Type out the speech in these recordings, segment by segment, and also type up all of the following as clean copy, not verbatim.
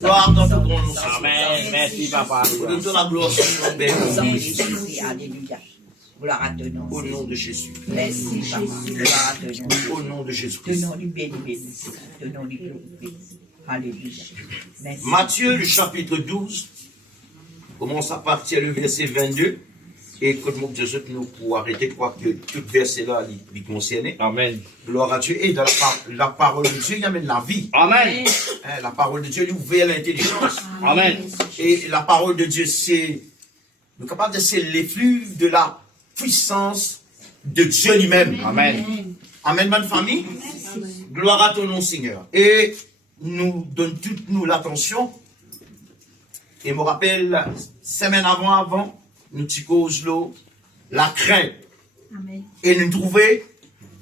Gloire dans tout ton nom. Amen. Merci, papa. Donne la gloire sur ton Père. Alléluia. Gloire à ton nom. Au nom de Jésus. Merci, papa. Gloire à ton nom. Au nom de Jésus. Ton nom lui béni, béni. Ton nom lui glorifié. Alléluia. Merci. Matthieu, le chapitre 12, commence à partir du verset 22. Et écoute-moi, Jésus, nous pour arrêter, croire que tout verset-là, il concerne. Amen. Gloire à Dieu. Et dans la parole de Dieu, il y amène la vie. Amen. Hein, la parole de Dieu, il ouvre l'intelligence. Amen. Et la parole de Dieu, c'est, nous sommes capables de c'est l'effluve de la puissance de Dieu lui-même. Amen. Amen, bonne famille. Gloire à ton nom, Seigneur. Et nous donne toute nous l'attention. Et me rappelle, semaine avant, nous cause l'eau, la crainte. Amen. Et nous trouver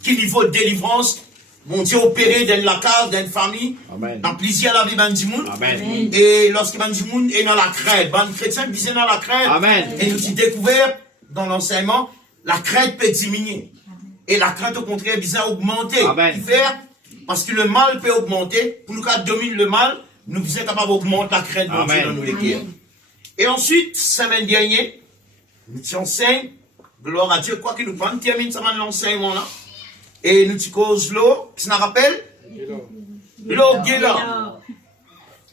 qu'il niveau de délivrance, mon Dieu opéré dans la case, dans une famille, Amen. dans plaisir à la vie bandimoun. Amen. Et lorsque bandimoun est dans la crainte, ban chrétien qui est dans la crainte. Amen. Et nous avons découvert dans l'enseignement, la crainte peut diminuer. Et la crainte au contraire vient augmenter. Amen. Parce que le mal peut augmenter. Pour nous qui domine le mal, nous sommes capables d'augmenter la crainte de Dieu dans nos cœurs. Et ensuite, semaine dernière, nous enseignons, gloire à Dieu, quoi qu'il nous prenne, termine ça l'enseignement là. Et nous cause l'eau, qui s'en rappelle? L'eau guéla.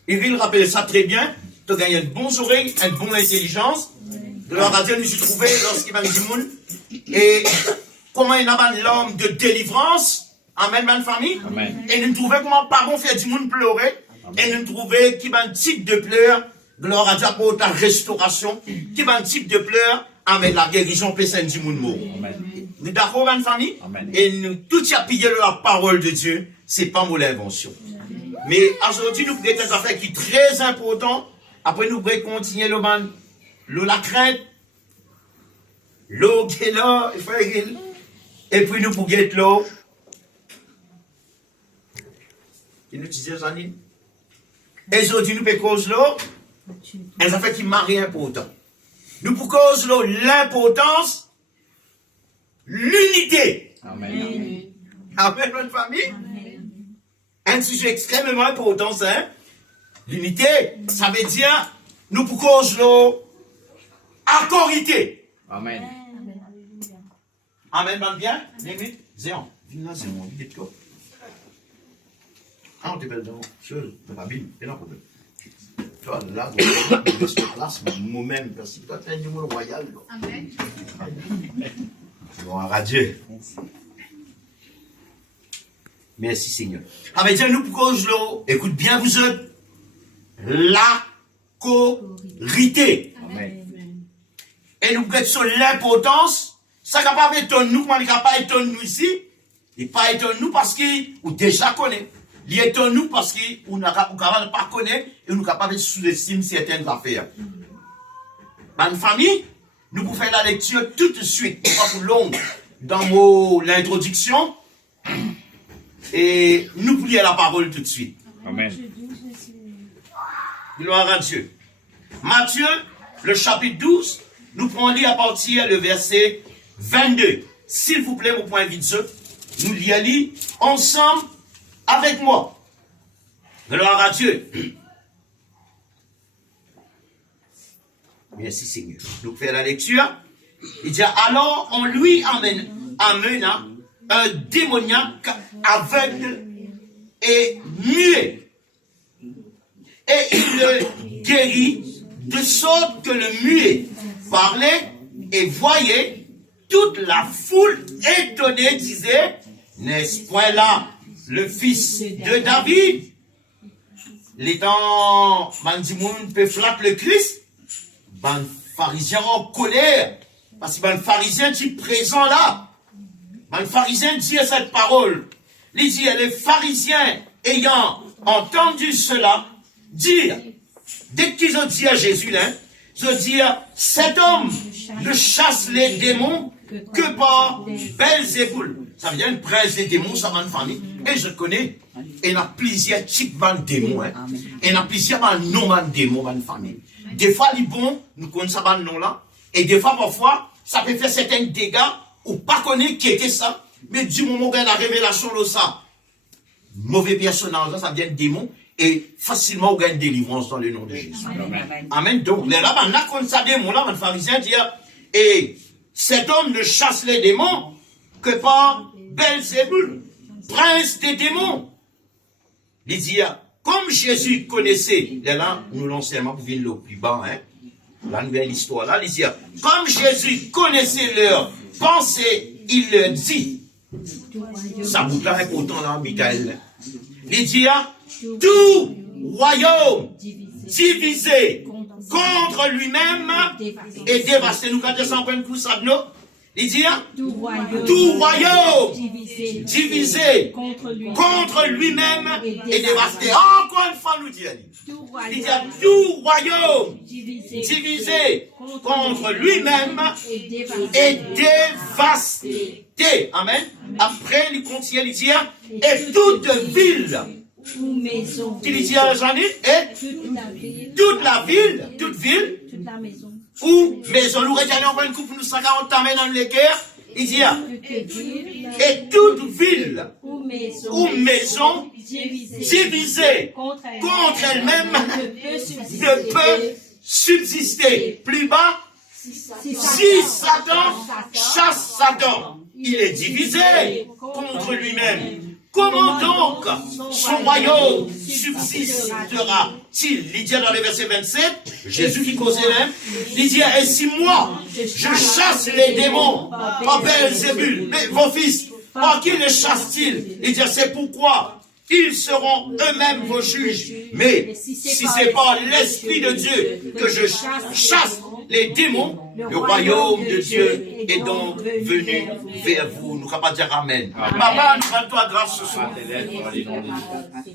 Et il rappelle ça très bien. Tu as gagné une bonne oreille, une bonne intelligence. Gloire à Dieu, nous sommes trouvés lorsqu'il va nous dire, et comment il y a l'homme de délivrance. Amen, bonne famille. Amen. Et nous trouvons comment pardon fait du monde pleurer. Amen. Et nous trouvons qu'il y a un type de pleurs. Gloire à Dieu pour ta restauration. Qui va un type de pleurs. Amen. La guérison peut s'en du monde mort. Nous d'accord, bonne famille. Amen. Et nous, tout y a pillé de la parole de Dieu. C'est pas mon invention. Mais aujourd'hui, nous prenons des affaires qui sont très importantes. Après, nous pourrons continuer le man. L'eau la crainte. L'eau qui est là. Et puis nous pourrons get l'eau. Qui nous disait, Janine? Et aujourd'hui, nous pouvons cause l'eau. Et ça fait qui marie important. Nous pour cause l'eau l'importance, l'unité. Amen. Amen, notre famille. Un sujet extrêmement important, c'est l'unité. Ça veut dire, nous pour cause l'eau, accorité. Amen. Amen, man bien. Limite, Zéon. Viens là, Zéon. Dites-toi. Ah, on te belle dans chose, de ma Bible, et non, problème. Toi, là, je suis place, moi-même, parce que toi, tu es un numéro royal. Amen. Gloire à Dieu. Merci, Seigneur. Avec Dieu, nous, pour cause l'eau, écoute bien, vous autres, la corité. Amen. Et nous, peut-être sur l'importance, ça ne va pas étonner nous, comment il ne va pas étonner nous ici, il ne pas étonner nous parce qu'il déjà connaît. Il étonne nous parce qu'on ne pas connaître et nous capables de sous-estimer certaines affaires. Dans une famille, nous pouvons faire la lecture tout de suite, pas pour long, dans l'introduction, et nous pouvons lire la parole tout de suite. Amen. Gloire à Dieu. Matthieu, le chapitre 12, nous prenons lire à partir du verset 22. S'il vous plaît, mon point vite, nous lisons ensemble avec moi. Gloire à Dieu. Merci Seigneur. Nous faisons la lecture. Il dit, alors on lui amena un démoniaque aveugle et muet. Et il le guérit de sorte que le muet parlait et voyait. Toute la foule étonnée disait, n'est-ce point là le fils de David? L'étant, Bandimoun peut flatter le Christ, ben pharisien en colère, parce que ben pharisien dit présent là, ben pharisien dit cette parole, il dit, les pharisiens ayant entendu cela, dire, dès qu'ils ont dit à Jésus, là, ils ont dit, cet homme ne chasse les démons que par Belzéboul. Ça vient de prince des démons, ça va une famille. Et je connais, et il y a plusieurs types de démons. Hein. Et il y a plusieurs noms de démons dans une famille. Des fois, les bons, nous connaissons ce nom-là. Et des fois, parfois, ça peut faire certains dégâts, ou pas connaître qui était ça. Mais du moment où il y a la révélation de ça, mauvais personnage, ça vient de démons. et facilement, on gagne délivrance dans le nom de Jésus. Amen. Amen. Donc, là, on a comme ça démon, là, le pharisien dit, et cet homme ne chasse les démons que par Belzébul, prince des démons. Il dit, comme Jésus connaissait, là, nous l'enseignement pour venir le plus bas, hein, la nouvelle histoire, là, il dit, comme Jésus connaissait leur pensée, il leur dit, ça vous paraît autant là, Michael. Il dit, tout royaume divisé contre lui-même et dévasté. Nous, quand on prend coup ça de nous, il dit, tout royaume divisé contre lui-même et dévasté. Encore une fois, nous dit, il dit, tout royaume divisé contre lui-même et dévasté. Amen. Après, il continue, il dit, et toute ville, qu'il dit à Jean-Yves, et toute la ville, ou maison, nous retenons encore une coupe, nous 140 tamènes dans le cœur, il dit, et toute ville, ou maison, divisée contre elle-même, ne peut subsister. Plus bas, si Satan chasse Satan, il est divisé contre lui-même. Comment donc son royaume subsistera-t-il? Il dit dans le verset 27, Jésus qui causait même, il dit, et si moi, je chasse les démons par Belzébul, mais vos fils, par qui les chassent-ils? Il dit, c'est pourquoi ils seront eux-mêmes vos juges. Mais si c'est par l'Esprit de Dieu que je chasse les démons, le royaume de Dieu est donc venu vers vous. Nous ne pouvons pas dire Amen. Papa, nous rendons-toi grâce ce soir.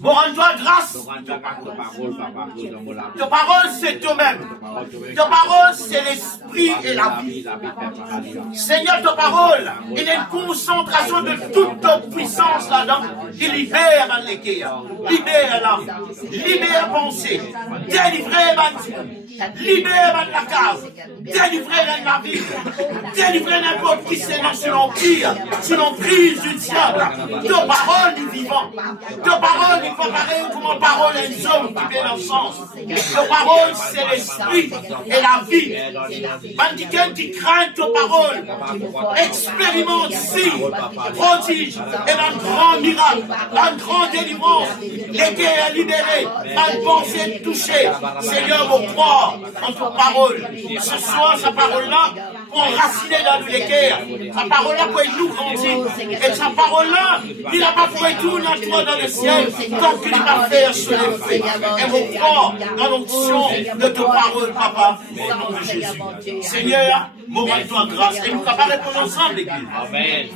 Nous rendons-toi grâce. Ta parole, c'est toi-même. Ta parole, c'est l'esprit et la vie. Seigneur, ta parole, il y a une concentration de toute ta puissance là-dedans. Il libère les cœurs, libère l'âme, libère la pensée, délivrer libère la case, délivrer la vie, délivrer n'importe qui c'est sur l'empire, sur l'emprise du diable. Ta parole est vivante. Ta parole est comparée comme une parole à une homme qui fait dans le sens. Ta parole, c'est l'esprit et la vie. Quelqu'un qui craint ta parole, expérimente si, prodige, et un grand miracle, un grand délivrance, les cœurs libérés, une pensée touchée. Seigneur, on croit en ta parole. Ce soir, sa parole-là, pour enraciner dans les cœurs. Sa parole-là pour nous grandir. Et sa parole-là, il n'a pas fait tout toi dans le ciel, tant qu'il n'a pas fait sur les faits. Et on croit dans l'onction de ta parole, Papa, au nom de Jésus. Seigneur, rends-toi grâce. Et nous capables de répondre ensemble, l'Église.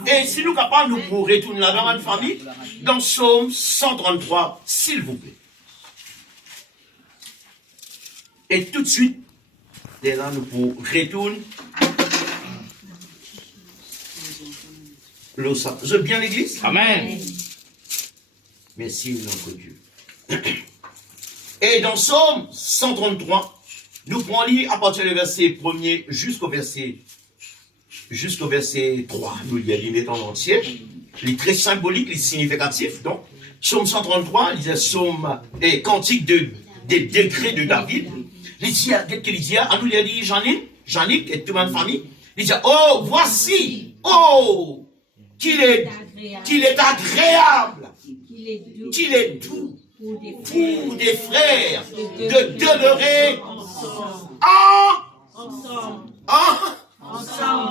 Et si nous capables, nous pourrons retourner là dans notre famille, dans Psaume 133, s'il vous plaît. Et tout de suite, dès là, nous pourrons retourner. Vous êtes bien l'Église? Amen. Merci, notre Dieu. Et dans Psaume 133, nous prenons lire à partir du verset 1er jusqu'au verset 3. Nous lisons en entier. Il est très symbolique, il est significatif. Donc, Psaume 133, il dit Psaume et cantique des décrets de David. Il dit, qu'est-ce qu'il dit? À nous, il dit Jeannick et toute ma famille. Il dit, oh, voici, oh, qu'il est agréable, qu'il est doux pour des frères de demeurer ensemble.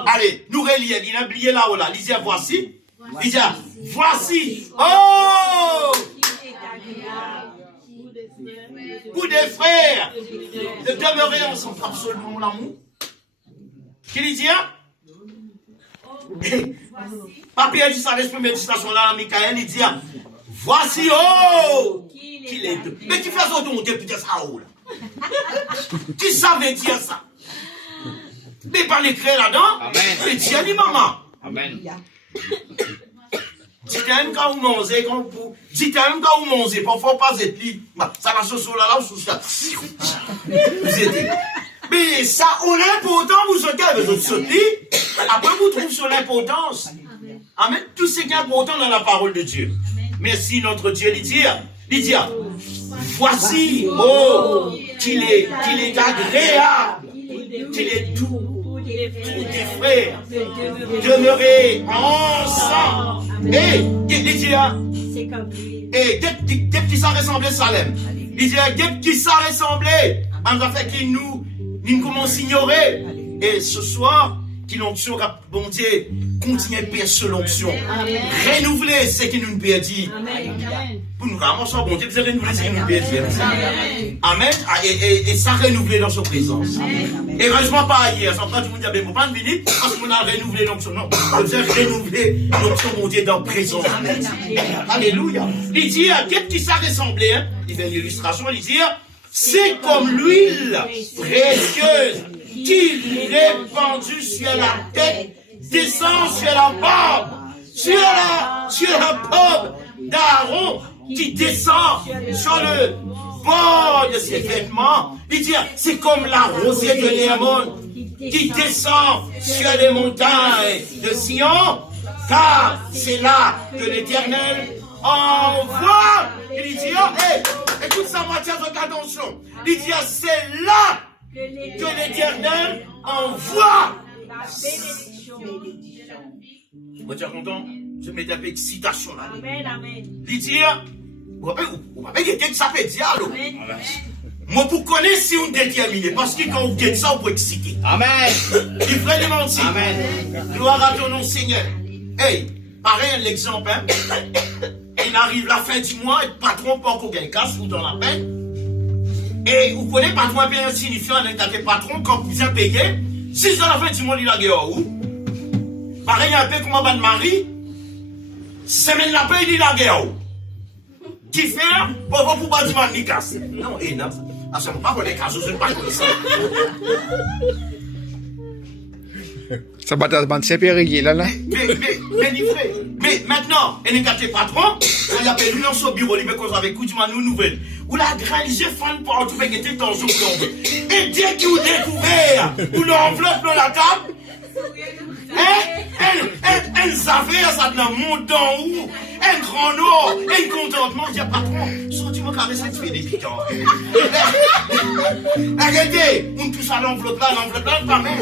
Allez, nous relions, il a oublié là-haut là. Il dit, voici, il dit, voici, oh, pour des frères de demeurer ensemble. Absolument l'amour. Qu'il dit, Papier a dit ça, l'esprit méditation là, Michael, il dit, voici, oh, qu'il est doux. Mais qui fait ça autour, tu dire ça, oh, là. Qui savait dire ça? Mais pas l'écrire là-dedans, mais tiens, dit maman. Amen. Dites-moi quand vous mangez, dites-moi quand vous mangez, parfois pas être libre. Ça va se sur là, ou sur ça. Vous êtes. Mais ça, on a l'important, vous sautez, vous sautez. Après, vous trouvez sur l'importance. Amen. Tout ce qui est important dans la parole de Dieu. Merci, notre Dieu, il dit, Il dit, voici, oh, qu'il est agréable, qu'il est doux pour des frères, demeurer ensemble. Et il dit, et dès qu'il s'est ressemblé Salem, il dit, dès qu'il s'est ressemblé, on a fait qu'il nous commence à ignorer. Et ce soir, qu'il l'onction, bon Dieu, continue à payer sur l'onction. Renouveler ce qu'il nous a dit. Pour nous ramasser, bon Dieu, vous renouveler ce qu'il nous a dit. Amen. Et ça renouveler dans sa présence. Et heureusement pas hier, sans pas tout le monde dit, bon, pas de minute, parce qu'on a renouvelé l'onction. Non, vous avez renouvelé l'onction, bon Dieu, dans la présence. Alléluia. Il dit, qu'est-ce qui ça ressemblait, hein? Il fait une illustration, il dit, c'est comme l'huile précieuse qu'il répandue sur la tête, descend sur la barbe, sur la barbe d'Aaron, qui descend sur le bord de ses vêtements. Il dit, c'est comme la rosée de Léamon, qui descend sur les montagnes de Sion, car c'est là que l'Éternel envoie. Il dit, hey, écoute ça, Mathias, avec attention. Il dit, c'est là que l'Éternel envoie la bénédiction. Vous êtes content? Je mets un peu d'excitation là. Amen, amen. Il dit, vous avez quelqu'un qui s'appelle Diallo. Moi, pour connaître si on est déterminé, parce que quand vous dites ça, vous pouvez exciter. Amen. Il ferait mentir. Amen. Gloire à ton nom, Seigneur. Hey, pareil, l'exemple, hein. Il arrive la fin du mois, et le patron pas encore gagné casse, vous dans la peine. Et vous connaissez patron un peu insignifiant, un patron, quand vous êtes payé, si dans la fin du mois, il a gagné où? Pareil, un peu comme un mari, semaine la paye, il a gagné où? Qui fait, pour pas dire mal, ni casse. Non, et non, à ce moment-là, on est casse, je ne sais pas comme ça. Ça va être c'est périllé là. Mais livré. Mais maintenant, il est quatre patrons, il appelle lui dans son bureau, il veut qu'on avec coup, dis-moi nous nouvelles. Ou la réalisé fan pour tout faire était dans son plomb. Et dès qu'il a découvert, ou l'enveloppe dans la table, elle savait ça de la monte d'en haut, un grand or, un contentement, il dit patron, sortis-moi carré ça, tu fais des pitons. Arrêtez, on touche à l'enveloppe là, pas même.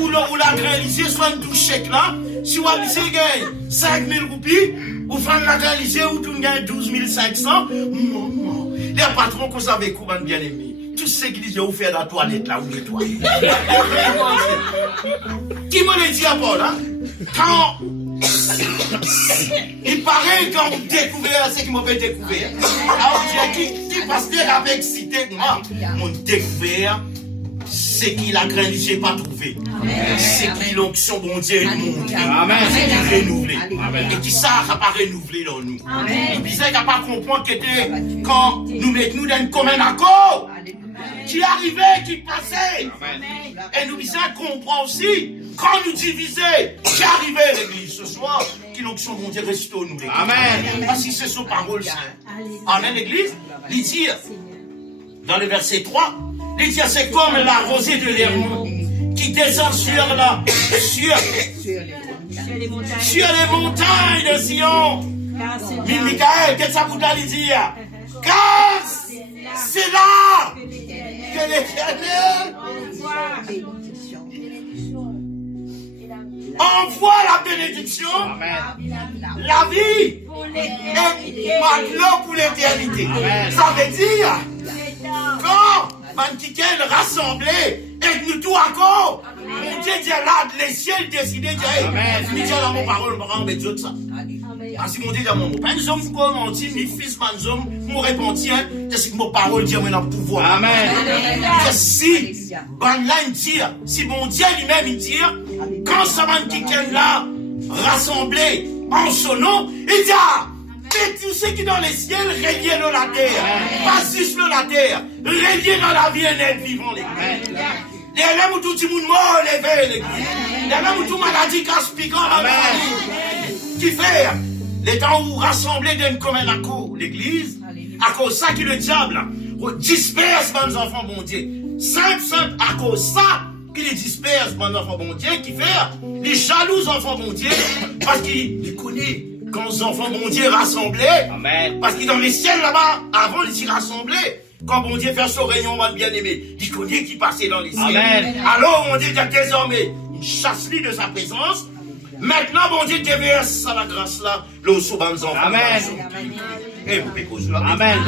Ou la réalisé, soit un douche chèque là, si vous avez gagne 5 000 roupies, vous faites la réaliser, ou tu gagnes 12 500, non. Les patrons que vous avez couvert bien aimé. Tout ce qui disent, vous faites la toilette là, vous nettoyez. Qui me l'a dit à Paul, hein? Quand il paraît quand vous découvrez ce qui m'a fait découvrir. Alors, qui pasteur avait excité moi, mon découvert, c'est qu'il a grandi, pas trouvé. C'est qu'il l'onction, bon Dieu, nous montre. C'est qu'il renouvelé. Et qui ça n'a pas renouvelé dans nous. Il disait qu'il n'a pas compris que quand nous mettons dans un commun accord, qui arrivait, qui passait. Et nous disons comprend aussi, quand nous divisons, qui arrivait l'église ce soir, qui l'onction, bon Dieu, restaure nous l'église. Amen. Parce que c'est son parole sainte. Amen, l'église. Il dit, dans le verset 3, il dit, c'est comme la rosée de l'Hermon qui descend sur les montagnes de Sion. Michael, qu'est-ce que ça vous donne dire? Car c'est là que l'Éternel envoie la bénédiction, la vie et maintenant pour l'éternité. Ça veut dire, quand Mantiquel rassemblé et nous tous encore, mon Dieu dit là, les ciels décidés, il dit là mon parole, on va en mettre ça. Parce que mon Dieu dit à mon père, nous sommes commentés, mes fils, nous sommes répondus, c'est que mon parole dit à mon pouvoir. Amen. Si, si mon Dieu lui-même, il dit, quand ça Mantiquel là, rassemblé en son nom, il dit, mais tout ce qui est dans les ciels, relié dans la terre. Pas juste dans la terre, relié dans la vie et être vivant, l'église. Les mêmes où tout le monde mort, l'église. Les mêmes où tout maladie casse piquant, la maladie. Qui fait, les temps où rassemblés d'un commun accord, l'église, à cause ça qui le diable, disperse mes enfants, bon Dieu. Simple, à cause ça, qui les disperse, mes enfants, bon Dieu, qui fait, les jaloux enfants, bon Dieu, parce qu'il connaît quand les enfants, bon Dieu, rassemblés, Amen. parce qu'il est dans les ciels là-bas, avant de s'y rassembler, quand bon Dieu fait son réunion, mon bien-aimé, il connaît qui passait dans les ciels. Amen. Alors, mon Dieu, il y a désormais une chasse-lie de sa présence. Maintenant, bon Dieu, déverse à la grâce là, le souvent enfants. Amen. Et vous pouvez là. Amen.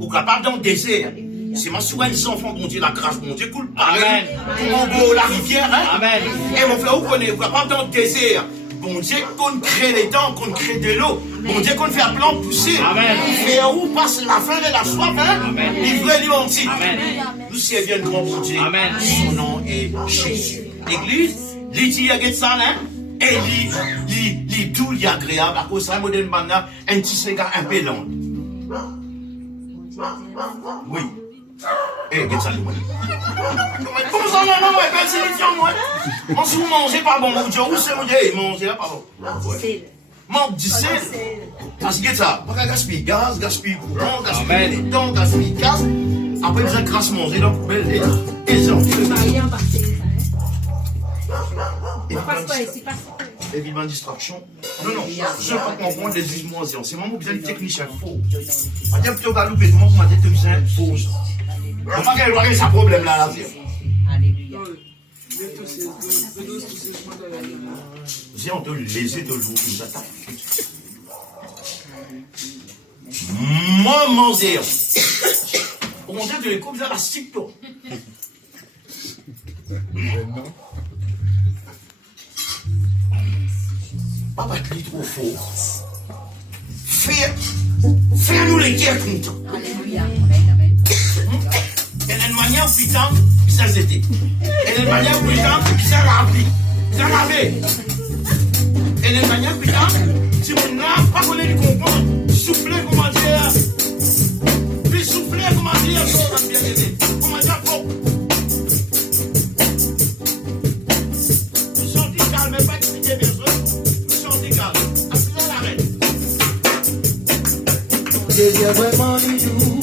Ou capable dans le désert. C'est ma souvent les enfants, bon Dieu, la grâce, bon Dieu, coule par Amen. la rivière, hein. Amen. Et mon frère, vous connaissez, vous capable dans le désert. Bon Dieu, qu'on crée les dents, qu'on crée de l'eau. Bon Dieu, qu'on fait un plan pousser. Amen. Et où passe la faim et la soif, hein. Amen. Livré, libre-ti. Amen. Nous servons le grand bon Dieu. Amen. Son nom est Jésus. L'église, il dit, il y a ça, hein. Et il tout, il est agréable. À cause de ça, modèle maintenant, un petit cigare un peu long. Oui. Eh, regarde ça, le monde. Comment ça, non, ouais, ben, c'est les gens, moi. On se mange pas bon, mon Dieu, où c'est mon Dieu, manger là, pardon. Manque du sel. Parce que ça, pas qu'à gaspiller gaz, gaspiller courant, gaspiller les temps, gaspiller gaz. Après, les gens grâce manger dans la poubelle, et les gens. Évidemment, distraction. Non, non, je ne peux pas comprendre les jugements. C'est moi qui ai des techniciens faux. Je vais plutôt louper de moi pour des techniciens faux. Je ne sais pas quel est ce problème là. Alléluia. J'ai on te laisser de l'eau, nous attaque. Moi, manger. Au contraire, tu les coupes à la stick, toi. Papa, tu es trop fort. Fais-nous les guerres contents. Alléluia. Amen. Et d'une manière putain, ça c'était. Et d'une manière putain, ça lavé. Ça lavé. Et d'une manière putain, si on n'a pas connu du comprendre, souffler, comment dire. Puis souffler, comment dire, ça bien aidé. Comment dire, faut. Nous sommes calmes, mais pas expliquer bien sûr. Nous sommes calmes. Asseyez l'arrêt. Jésus est vraiment nous.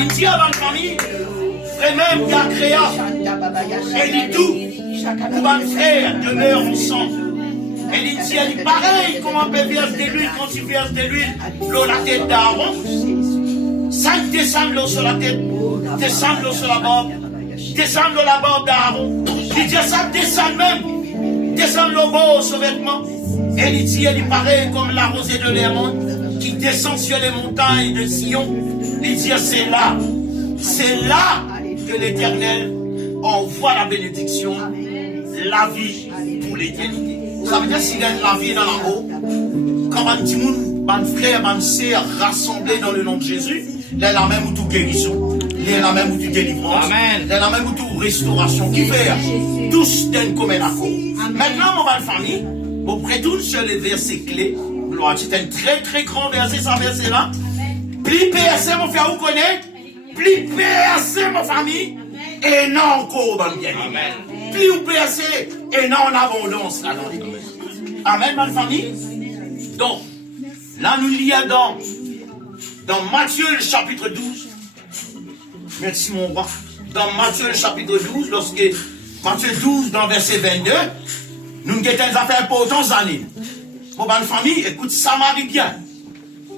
Il dit avant la famille, frère même qui a créé, et dit tout, pour ma frère demeure ensemble. Et il dit, elle dit pareil, comment on peut verser de l'huile quand tu verses de l'huile dans la tête d'Aaron. 5 descendent l'eau sur la tête, descendent l'eau sur la barbe, descendent dans la barbe d'Aaron. Il dit, ça descend même, descend l'eau beau sur vêtements. Et il dit, elle est pareil comme la rosée de l'Hermon qui descend sur les montagnes de Sion. Il dit, c'est là que l'Éternel envoie la bénédiction, la vie pour l'éternité. Ça veut dire s'il y a la vie dans la haut, quand un petit monde, un frère, un sœur rassemblés dans le nom de Jésus, il y a la même ou tout guérison, il y a la même ou tout délivrance, il y a la même ou tout restauration. Qui fait tous d'un commun accord. Maintenant, mon belle famille, vous prêtez sur les versets clés. C'est un très très grand verset, ce verset-là. Plus PSC, mon frère, vous connaissez? Plus PSC, ma famille, et non encore dans le bien. Plus vous PSC, et non en abondance là dans l'église. Amen, ma famille. Donc, là nous lisons dans Matthieu le chapitre 12. Merci mon roi. Dans Matthieu le chapitre 12, lorsque Matthieu 12, dans verset 22, nous avons des affaires importantes années. Mon bonne famille, écoute, ça m'arrive bien.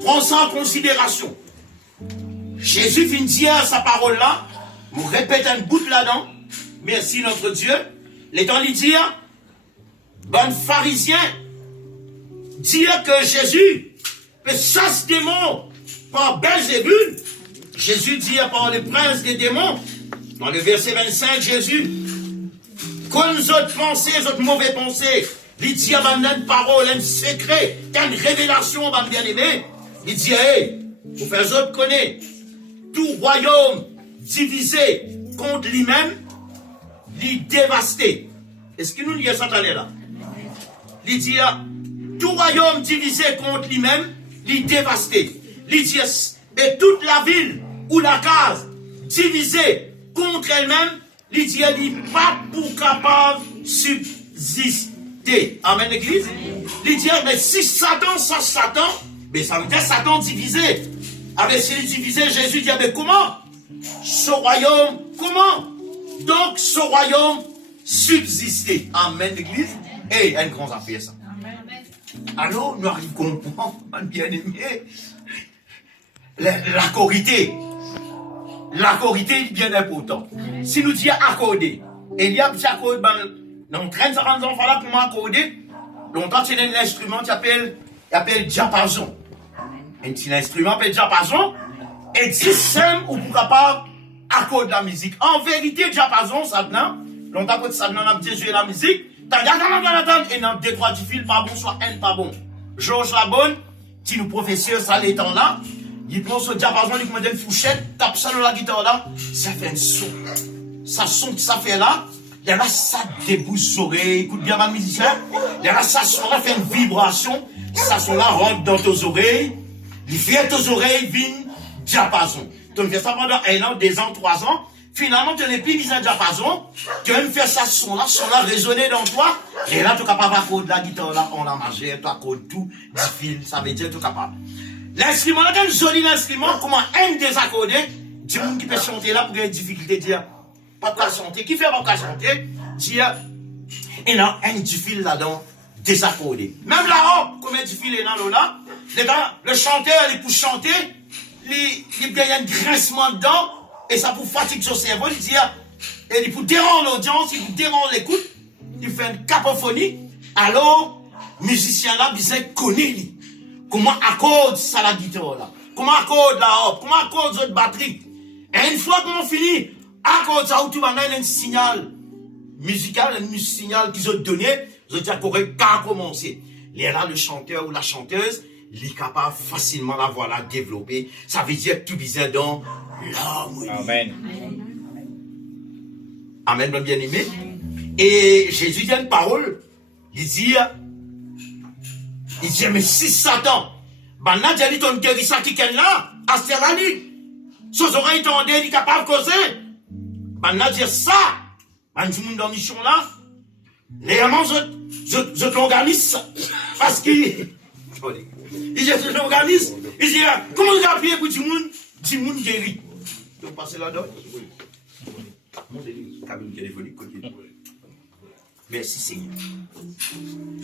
Prends ça en considération. Jésus vient dire sa parole là, nous répète un bout là-dedans. Merci notre Dieu. L'étant lui dire, bon pharisien, dire que Jésus peut chasse démons par Belzébul. Jésus dit par le prince des démons. Dans le verset 25, Jésus, comme les autres pensées, les autres mauvaises pensées, il dit à une parole, un secret, une révélation, ma bien-aimé. Il dit, hey, vous faites autres connaître, tout royaume divisé contre lui-même, il dévasté. Est-ce que nous lisons ça là? Il dit, tout royaume divisé contre lui-même, il dévasté. Il dit, et toute la ville ou la case divisée contre elle-même, il dit, elle n'est pas pour capable de subsister. Amen, l'église. Il dit, mais si Satan, ça Satan, mais ça veut dire Satan divisé. Avec s'il est divisé, Jésus dit, mais comment? Ce royaume, comment? Donc, ce royaume subsistait. Amen, l'église. Et un grand affaire, ça. Alors, nous arrivons à comprendre, bien aimé, la corité. La corité est bien importante. Si nous disons accorder, il y a des accords, dans 30 ans, voilà pour m'accorder. Longtemps, tu as un instrument qui appelle diapason. un petit instrument peut diapason, et 10 cents ou pour capable accord de la musique. En vérité, diapason, ça n'a, longtemps que ça n'a pas joué la musique, et dans 2-3 fils, pas bon, soit un pas bon. Georges Labonne, qui nous professeur, ça l'étant là, il prend ce diapason, il commande une fourchette, tape ça dans la guitare là, ça fait un son. Ça son que ça fait là, là, ça débouche les oreilles, écoute bien ma musicien, là, ça son là fait une vibration, ça son là rentre dans tes oreilles, il fait tes oreilles, viennent diapason. Tu fais ça pendant 1 an, 2 ans, 3 ans, finalement, tu n'es plus mis en diapason, tu aimes faire ça son là résonner dans toi, et là, tu es capable d'accorder la guitare là, on la majeur, tu accordes tout, 10 fils, ça veut dire que tu es capable. L'instrument là, un joli instrument, comment un désaccordé, du monde qui peut chanter là pour qu'il y ait des difficultés, dire, pas de chanter, qui fait pas de chanter, dire, et non, un du fil là-dedans, désaccordé. Même là-haut, combien de fil est là, les gars, le chanteur, il pour chanter, il y a un grincement dedans, et ça pour fatiguer son cerveau, il dit, et il pour déranger l'audience, il pour déranger l'écoute, il fait une cacophonie, alors, musicien là, il s'est connu, comment accorde ça la guitare là, comment accorde la harpe, comment accorde votre batterie, et une fois qu'on finit, accorde ça, où tu vas donner un signal musical, un signal qu'ils ont donné, je dis qu'on aurait qu'à commencer. Là, le chanteur ou la chanteuse, il est capable facilement la voix là développer. Ça veut dire tout bizarre dans l'harmonie. Amen. Amen, mon bien-aimé. Et Jésus dit une parole, il dit, mais si Satan, maintenant, il dit ton guérisseur qui est là, à ce là, ses oreilles tendues, il est capable de causer. Maintenant, dire ça, tout le monde dans la mission là, réellement, je l'organise parce qu'il je l'organise, il dit, comment vous appuyez pour tout le monde guérit. Donc, passez là-dedans. Cabine téléphonique, merci Seigneur.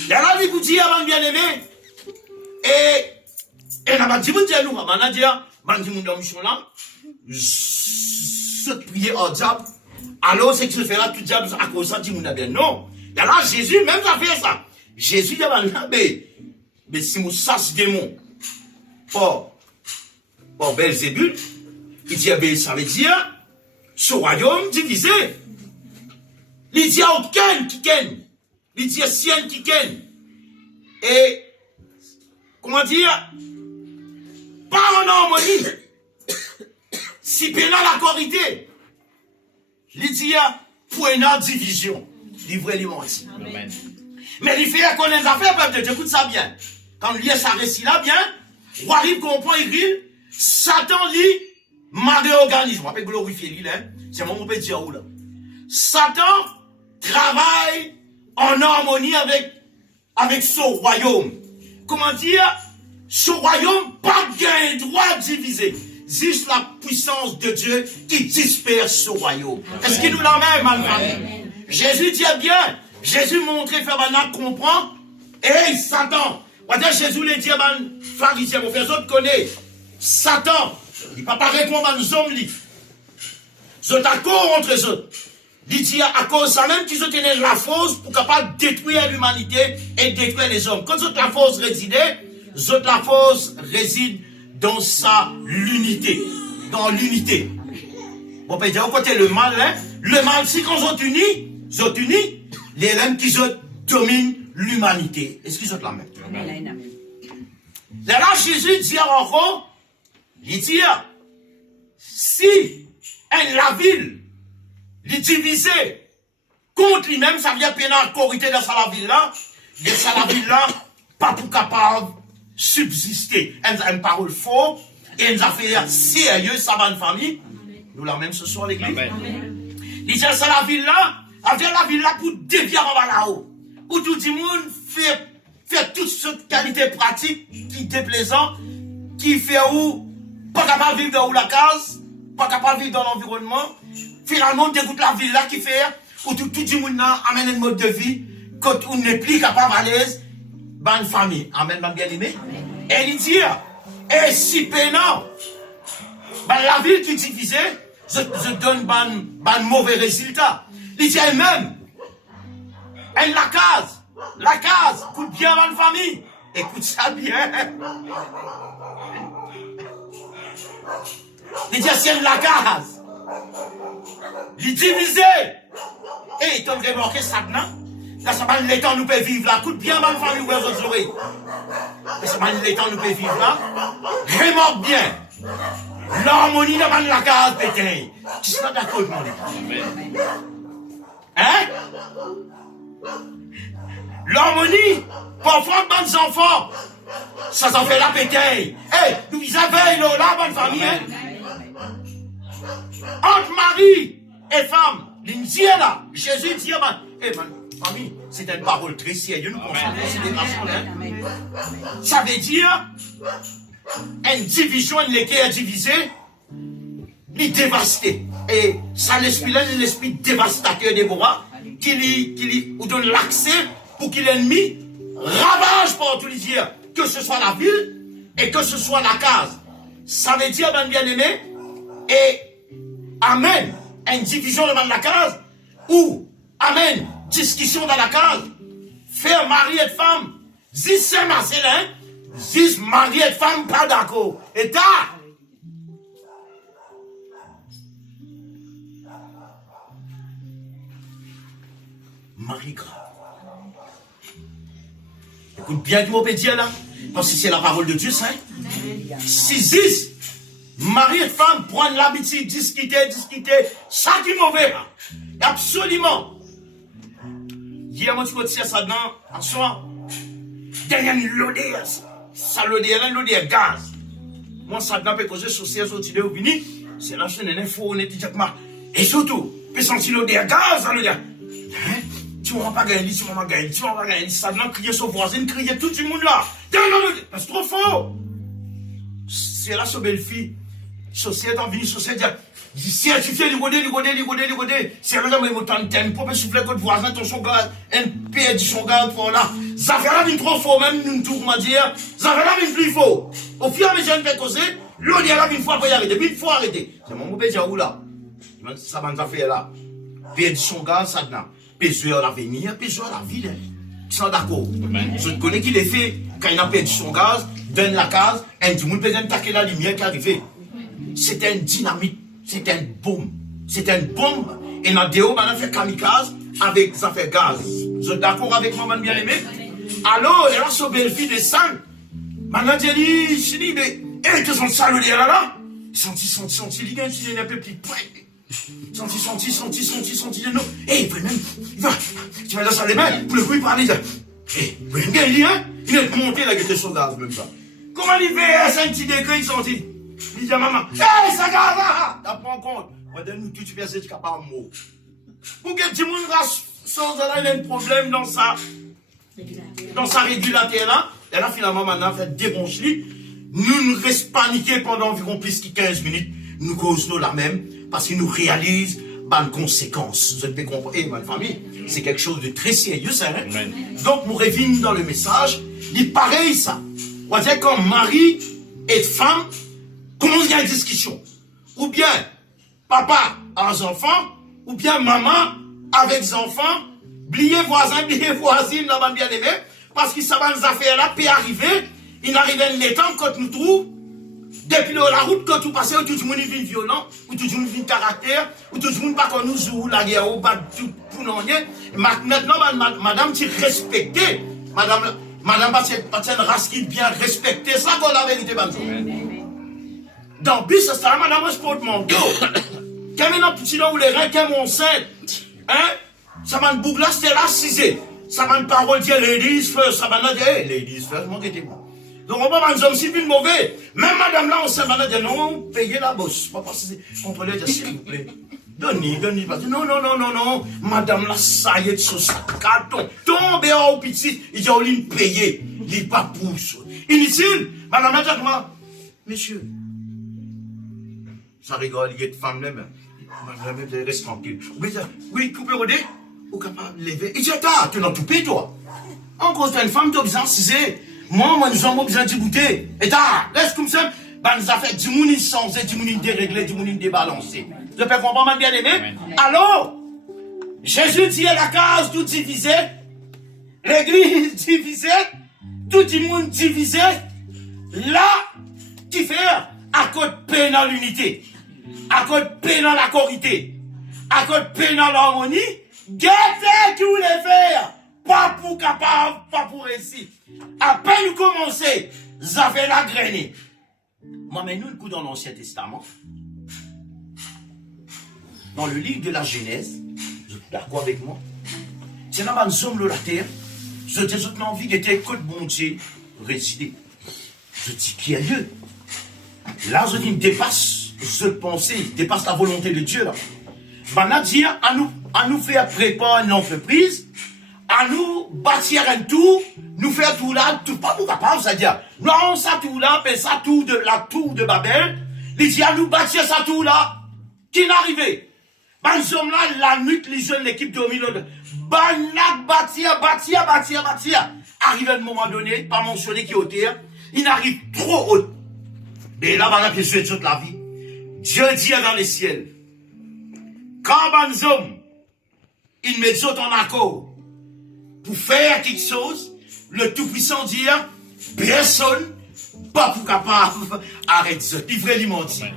Là, il vous dit, avant bien aimé, et là, dit, vous dire, nous, maintenant, dire, tout le monde dans la mission là, je prier au diable. Alors, c'est que je fais là, tout diable, à cause de ça, dit, bien. Non. Et là, Jésus, même ça fait ça. Jésus, dit, mais si vous sache démon, pour Belzébul, il dit, ça veut dire, ce royaume divisé. Il dit, aucun qui ken. Il dit, sien qui ken. Et, comment dire, pas en harmonie. Si pénal la corité. Il dit, pour une division, livre les menti. Mais il fait qu'on les affaires, peuple de Dieu, écoute ça bien. Quand il lit ça récit là, bien, roi libre comprend, il dit, Satan lit, mal organisme. On va pas glorifier lui, hein. C'est mon on peut dire où là. Satan travaille en harmonie avec son royaume. Comment dire? Ce royaume, pas de droit divisé. Juste la puissance de Dieu qui disperse ce royaume. Est-ce qu'il nous l'a même, malgré? Jésus dit bien, Jésus montrait, fait maintenant comprendre, et Satan, Jésus lui dit, pharisien, mon frère, autres connaît, Satan, il ne peut pas répondre à nous hommes, ils sont d'accord entre eux autres. Il dit, à cause de ça même qu'ils ont tenu la force pour capable détruire l'humanité et détruire les hommes. Quand la force résidait, la force réside dans sa l'unité. Dans l'unité. Bon, peut dire, au côté le mal, hein, le mal, si quand ils ont unis, les mêmes qui dominent l'humanité. Est-ce qu'ils ont la même? Là, Jésus dit encore, il dit, si la ville, il divisé contre lui-même, ça vient peiner la corité dans la ville là, et ça la ville là, pas pour capable subsister. Elle a une parole forte, et elle a fait sérieux, ça va une famille. Nous la même ce soir l'église. Il dit, ça la ville là, avec la ville là pour dévier en bas là-haut. Où tout le monde fait toutes ces qualités pratiques qui déplaisant, qui fait où, pas capable de vivre dans la case, pas capable de vivre dans l'environnement. Finalement, on dégoûte la ville là qui fait, où tout le monde amène un mode de vie, quand on n'est plus capable à l'aise, bonne famille. Amen, ma bien-aimée. Et il dit, et si pénant, la ville qui est divisée, je donne ban mauvais résultat. Il dit, même, et la case, coûte bien bonne famille. Écoute ça bien. Il dit, c'est la case. Il divisé. Et il a remarqué ça maintenant. Là, ça va le temps nous peut vivre là. Écoute bien, ma famille, ouvert aux oreilles. Et ça va le temps nous peut vivre là. Remarque bien. L'harmonie dans la case, pétain. Tu seras d'accord avec moi? Hein? L'harmonie, parfois, bonnes enfants, ça s'en fait la pétain. Hey, nous avons là, bonne famille, hein? Entre mari et femme, l'indienne là, Jésus dit, famille, c'est une parole très sérieuse, nous pensons considération, hein? Ça veut dire, une division, une équerre divisée, il dévasté. Et ça, l'esprit-là, c'est l'esprit dévastateur des Déborah, qui lui donne l'accès pour qu'il l'ennemi ravage partout les yeux, que ce soit la ville et que ce soit la case. Ça veut dire, ben bien-aimé, et amen, une division dans la case, ou amen, discussion dans la case, faire mari et femme, si c'est Marcelin, si mari et femme pas d'accord, et tard. Marie grave. Écoute bien ce qu'on peut dire là, parce que c'est la parole de Dieu, ça. Si mari et femme prennent l'habitude de discuter, ça qui est mauvais. Là. Absolument. Hier, moi, je suis ça dans un soir. Derrière l'odeur, ça l'odeur gaz. Moi, ça n'a pas causé sur ces autres idées au Bini. C'est la chaîne d'info, on est dit, et surtout, peut sentir l'odeur gaz, ça l'odeur. Tu ne vas pas gagner, tu ne vas pas gagner. Ça n'a crié son voisin, crier tout le monde là. C'est trop fort. C'est là, ce belle fille. Société en venue, société dit, si tu fais ligoder. C'est là, mais autant de temps, pour souffler votre voisin, ton son gars, un père du son gars, pour là. Ça fait là, une trop fort, même, une tour, on va dire. Ça fait là, une plus fort. Au fur et à mesure, on fait causer, l'autre, il y a là, une fois, après, arrêter, une fois, arrêter. C'est mon mot, dire où là? Ça va nous faire là. Père du son gars, ça n'a. Pésueur l'avenir, pésueur la vie. Ils sont d'accord. Je connais qu'il est fait, quand il a perdu son gaz, dans la case, un du monde peut attaquer la lumière qui est arrivée. C'était une dynamite, c'était une bombe. C'était une bombe. Et dans Déo, on a fait kamikaze avec ça fait gaz. Vous êtes d'accord avec moi, mon bien-aimé? Alors, elle a sa belle-fille descend. Maintenant, elle dit, je dis, mais, tu sens ça, le là? Senti, il y a un peu petit point. Senti, non. Eh, va, tu vas dans ça les mains, pour le coup, il parle, il dit, hein, il est monté là, qui était sur gaz, même ça. Comment il fait, 5 petits degrés, il sortit. Il dit à maman, hey, ça gaz là, t'as pas en compte. Nous, tu fais ça, tu n'as pas un mot. Pour que tout le monde il y a un problème dans sa régulateur là, et là, finalement, maintenant, fait débrancher. Nous ne restons paniqués pendant environ plus que 15 minutes. Nous causons la même. Parce qu'ils nous réalisent les conséquences. Vous avez compris, ma famille, c'est quelque chose de très sérieux, ça. Hein? Donc, nous revenons dans le message, il est pareil, ça. On va dire quand mari et femme commencent à une discussion. Ou bien, papa a un enfant, ou bien maman avec des enfants, blier voisin, blier voisine, là, bien aimé, parce que ça va nous affaires-là, peut arriver, il n'arrive un temps quand nous trouvons, depuis la route, quand tu passes, tout le monde vient violent, ou tout le monde vient caractère, ou tout le monde pas qu'on nous joue la guerre, ou pas tout pour nous rien. Maintenant, madame, tu respectes, madame, pas une race qui bien respectée, ça qu'on la vérité, dans le but, c'est ça, madame, je porte mon dos. Quand maintenant, petit nom ou les reins, quand mon sein, hein, ça m'a une boucle là, c'était là, cisé. Ça m'a une parole, dire ladies first, ça m'a dit, hey, ladies first, mon gâté, moi. Donc, on va pas dire, c'est plus mauvais. Même madame là, on s'est dit, non, payez la bosse. Pas parce que contrôlez, s'il vous plaît. Donnez, non. Madame là, ça y est, sur sa carton. Tombez au petit, il dit, on lui payer. Il n'est pas pousse. Inutile. Madame là, dit, moi, monsieur. Ça rigole, il y a de femmes là, mais je reste tranquille. Oui, coupez au dé, ou capable de lever. Il dit, attends, tu n'as tout payé, toi. En gros, tu as une femme, tu as besoin de ciser. Moi, nous avons besoin de goûter. Et reste comme ça. Nous avons fait 10 mounis sensés, 10 mounis déréglés, 10 mounis débalancés. Je peux comprendre, bien aimé. Alors, Jésus dit à la case, tout divisé. L'église divisée. Tout le monde divisé. Là, qui fait à côté de paix dans l'unité. à cause de paix dans la corité, à cause de paix dans l'harmonie, gâtez qui voulait faire, pas pour capable, pas pour réussir. À peine nous commencer, vous avez la graine. Moi, mais nous, le coup dans l'Ancien Testament, dans le livre de la Genèse, vous êtes d'accord avec moi? C'est là où nous sommes de la terre, je dis, vous avez envie de que le bon Dieu résider. Je dis, qui est Dieu? Là, je dis, dépasse cette pensée, dépasse la volonté de Dieu, là. Ben, on a dit, à nous faire préparer une entreprise, à nous bâtir un tour, nous faire tout là, tout pas pour capable, c'est-à-dire, nous avons ça tout là, mais ça tout de la tour de Babel, il dit, à nous bâtir ça tout là, qui n'arrivait. Ben, nous sommes là, la nuit, les jeunes, l'équipe de Omino, ben, là, bâtir. Arrive à un moment donné, pas mentionné qui est au terre, il arrive trop haut. Et là, voilà, que je toute la vie. Dieu dit dans les ciels, quand un homme, il met tout en accord pour faire quelque chose, le Tout-Puissant dit, personne, pas pour capable, arrête ça. Il veut lui mentir.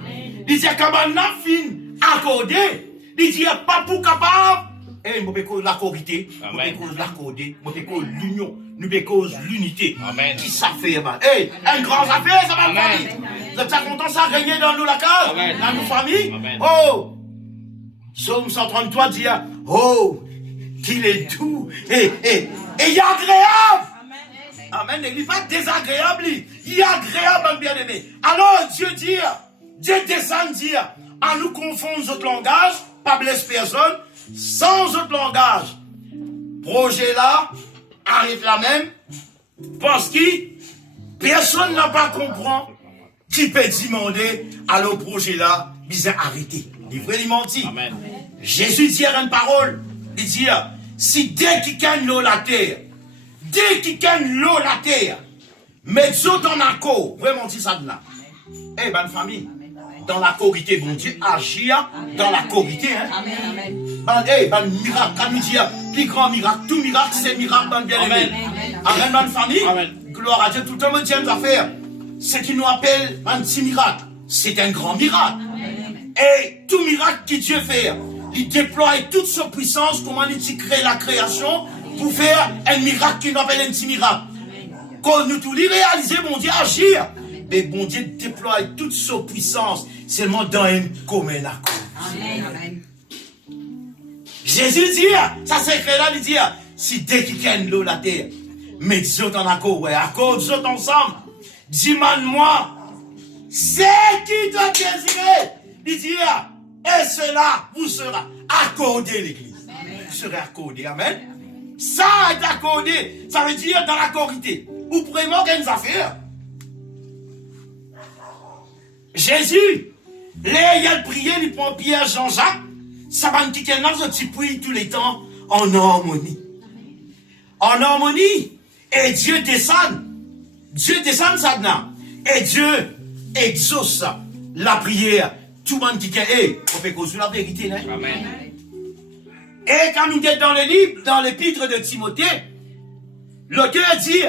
Il dit, quand on a fini accordé, il dit, pas pour capable, et nous pécons la corité, nous pécons l'accorder, nous pécons l'union, nous pécons l'unité. Qui ça fait, man? Hey, un grand affaire, ça va famille. Vous êtes content, ça régner dans nous la case, dans nos familles? Oh! Psaume 133 dit, oh, qu'il est doux, et il est agréable. Amen. Il n'est pas désagréable, il est agréable, mon bien-aimé. Alors, Dieu descend dire, à nous confondre notre langage, pas blesse personne, sans autre langage. Projet là, arrête là même, parce que personne n'a pas compris qui peut demander à le projet là, bizarre arrêter. Il veut lui mentir. Jésus dit une parole, il dit, si dès qu'il gagne l'eau la terre, mais autres en accord, vraiment dit ça de là. Eh ben famille, dans la corité, bon Dieu, agir dans la corité, hein. Ben miracle, quand nous disons, plus grand miracle, tout miracle, c'est miracle, ben bien aimé. Amen, ben famille, gloire à Dieu, tout le temps, Dieu nous a fait. Ce qui nous appelle un petit miracle, c'est un grand miracle. Et tout miracle que Dieu fait, il déploie toute sa puissance, comment il crée la création, pour faire un miracle qui nous appelle un petit miracle. Quand nous tous les réaliser, bon Dieu agir. Mais bon Dieu déploie toute sa puissance seulement dans un commun accord. Amen. Jésus dit, ça c'est clair là, il dit, si dès qu'il gagne l'eau la terre, mais dis en accord, ouais, accord, dis ensemble, dis-moi, c'est qui doit désirer, il dit, et cela vous sera accordé l'église. Vous serez accordé, amen. Ça est accordé, ça veut dire dans la corité. Ou vraiment qu'il y a une affaire. Jésus, là, il a prié, il prend Pierre, Jean-Jacques, ça va nous quitter dans un petit puits tous les temps, en harmonie. En harmonie. Et Dieu descend ça dedans. Et Dieu exauce la prière. Tout le monde qui est, on fait cause de la vérité, là. Amen. Et quand nous sommes dans le livre, dans l'épître de Timothée, l'auteur dit,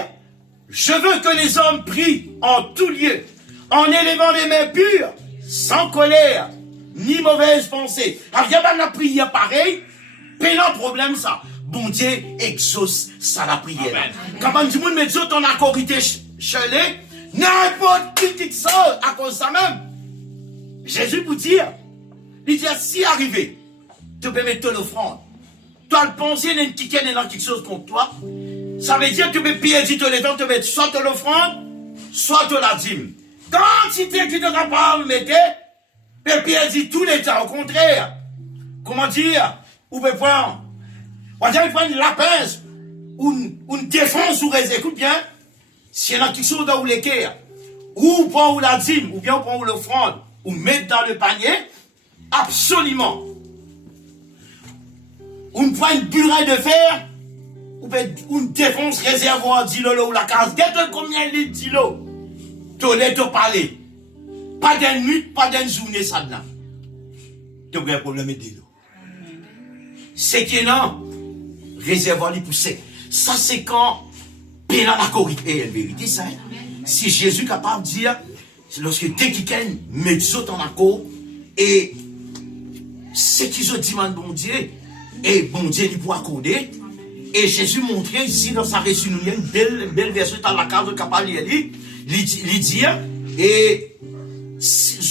je veux que les hommes prient en tout lieu, en élevant les mains pures, sans colère, ni mauvaise pensée. Alors, il y a la prière pareil, mais le problème, ça. Bon Dieu exauce ça la prière. Quand on dit, mais Dieu, ton accorité chelé, n'importe qui sort à cause de ça même. Jésus vous dit, il dit, si arrivé, tu peux mettre l'offrande. Tu as le pensée d'un qui dans quelque chose contre toi. Ça veut dire que tu peux payer tout le temps, tu peux mettre soit l'offrande, soit la dîme. Quand tu ne te pas mettre, tu peux payer tous les temps. Au contraire, comment dire, ou peut prendre, on va prendre la pince, ou une défense, ou réserve. Écoute bien, si il y a quelque chose dans le cœur, ou prend la dîme, ou bien on prend l'offrande, ou mettre dans le panier, absolument. On prend une bureau de fer, ou une défense réservoir d'îlot ou la case. Qu'est-ce combien de litres d'îlot? T'as te parler. Pas d'une nuit, pas d'une journée, ça n'a. Tu as un problème d'îlot. C'est qu'il y a un réservoir pour sec. Ça, c'est quand, pénal la corrigé. En vérité, ça, si Jésus est capable de dire, lorsque dès qu'il met tout en accord, Et ce qu'ils ont dit, bon Dieu, et bon Dieu, il peut accorder. Et Jésus montrait ici dans sa réunion, une belle version dans la case de Capali, il dit, et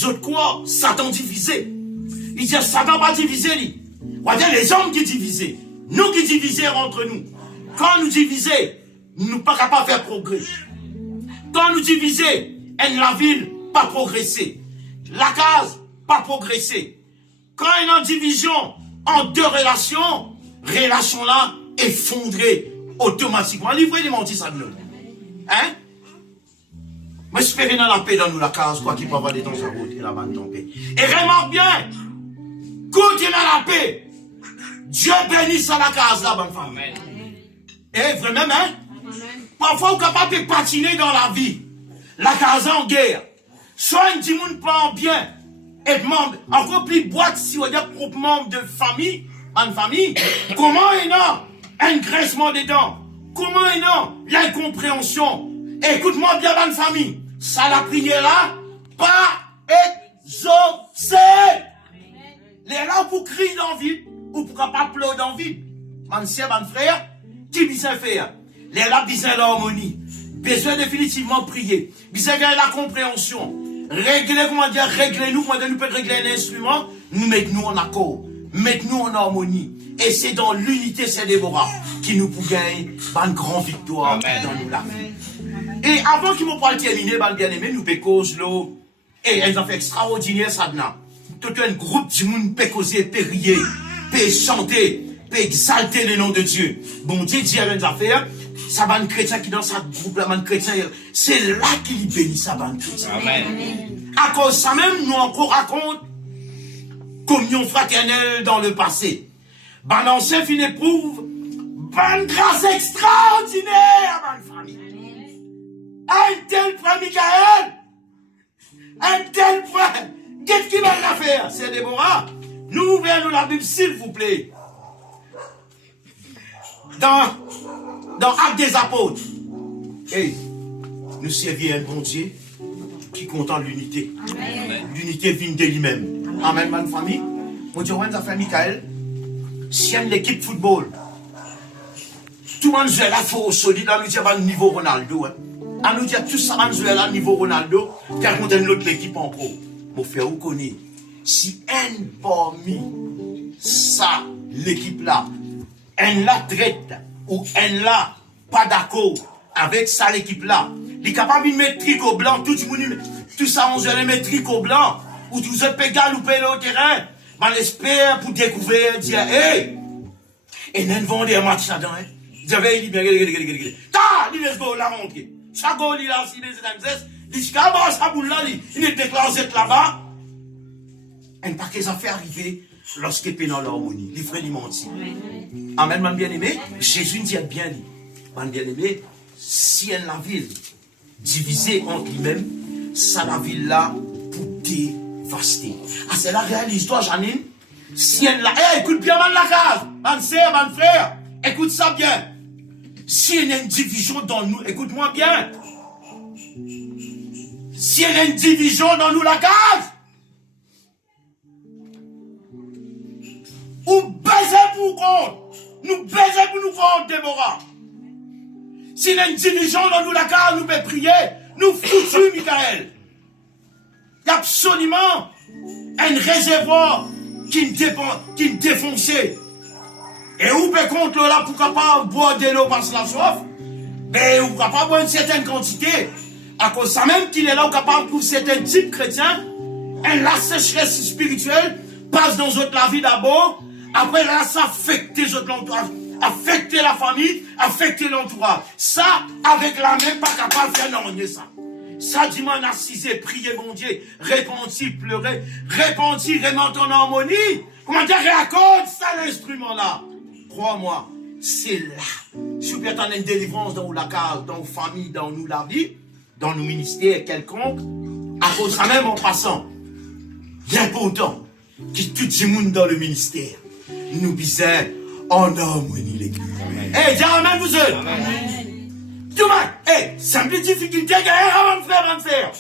autres quoi, Satan divisé. Il dit, Satan pas divisé, lui. On va dire les hommes qui divisent, nous qui divisons entre nous. Quand nous divisons, nous ne sommes pas capables de faire progrès. Quand nous divisons, la ville pas progresser. La case pas progresser. Quand il y a une division en deux relations, relation là effondrée automatiquement. Livrez les mentis ça de nous. Hein? Mais espérez dans la paix dans nous la case, quoi qu'il peut avoir des temps sur route et la bande en paix. Et vraiment bien, continuez dans la paix. Dieu bénisse à la case là, bonne femme. Et vraiment, hein? Parfois, vous êtes capable de patiner dans la vie. La case en guerre. Soit un petit monde pas en bien. Et membre, encore plus boîte si on dit propre membre de famille, en famille. Comment il y a un graissement des dents? Comment il y a l'incompréhension? Écoute-moi bien, bonne famille. Ça, la prière là, pas exaucée. Les là, vous criez dans le vide, ou pour pas pleurer dans le vide. Mon sœur, mon frère, qui besoin faire? Les là, besoin l'harmonie. Besoin définitivement prier. Besoin de la compréhension. Régler, comment dire, régler-nous, comment nous pouvons régler un instrument, nous mettons-nous en accord, mettons-nous en harmonie. Et c'est dans l'unité, c'est Déborah, qui nous peut gagner une grande victoire dans nous là. Et avant qu'il m'en parle terminer, bien aimé, nous pécose l'eau. Et elles ont fait extraordinaire, ça dedans. Tout un groupe de monde peut causer, peut rier, peut chanter, peut exalter le nom de Dieu. Bon Dieu dit à une affaire, ça va un chrétien qui dans sa groupe, là, un chrétien, c'est là qu'il bénit sa bande chrétien. Amen. À cause de ça même, nous encore raconte communion fraternelle dans le passé. Ben ancien fin éprouve, ben grâce extraordinaire, ben famille. Un tel point Michael, un tel point, qu'est-ce qu'il va la faire? C'est Déborah. Nous ouvrons la Bible, s'il vous plaît. Dans Actes des Apôtres. Et nous servons un bon Dieu qui contente l'unité. L'unité vient de lui-même. Amen, ma famille. Mon Dieu, on a fait Michael. Si on l'équipe football, tout le monde joue là, faut solide, là, nous disons niveau Ronaldo. À nous dire tout ça, on joue là, niveau Ronaldo, car on a l'autre l'équipe en pro. Mon frère, vous connaissez. Si un parmi ça, l'équipe là, un la traite, ou un là, pas d'accord avec ça, l'équipe là, il est capable de mettre tricot blanc, tout le monde, tout ça, on se met tricot blanc, ou tout ça, pégal ou pélo au terrain, on espère pour découvrir, dire, hey, et nous vendons des matchs là-dedans, hein. Vous avez dit, ta, il est la montée. Chaque goal, il a aussi des états, il dit, comment ça boule là, il est déclaré là-bas. Un paquet ça fait arriver lorsqu'il est dans l'harmonie. Les frères, ils mentent. Amen, mon bien-aimé. Jésus dit bien dit, mon bien-aimé, si elle la ville divisée entre lui-même, ça la ville là pour dévaster. Ah, c'est la réelle histoire, Janine. Si elle la, écoute bien, man, la case, man, sœur, man, frère, écoute ça bien. Si il y a une division dans nous, écoute-moi bien. Si il y a une division dans nous, la case, ou baiser pour compte, nous baiser pour nous compte, Déborah. S'il y a une division dans nous, la case, nous pouvons prier, nous foutons, Michael. Il y a absolument un réservoir qui me défonçait. Et où peut compte là pour capable boire de l'eau parce la soif, mais ou capable boire une certaine quantité, à cause de ça même qu'il est là, ou capable pour certains types chrétiens, la sécheresse spirituelle passe dans la vie d'abord, après là ça affecte les autres l'entourage, affecte la famille, affecte l'entourage. Ça, avec la main, pas capable de faire non, ça. Ça dit moi narcisé, priez mon Dieu, répandit, pleurer, répandit, remonte en harmonie. Comment dire, réaccorde ça l'instrument là. Crois-moi, c'est là. Si vous attendez une délivrance dans la case, dans nos familles, dans nous la vie, dans nos ministères quelconques, à cause de ça même en passant, l'important que tout le monde dans le ministère nous bisait en harmonie l'église. Eh, dis amen vous êtes. Tout le monde, simple difficulté, mon frère, mon frère.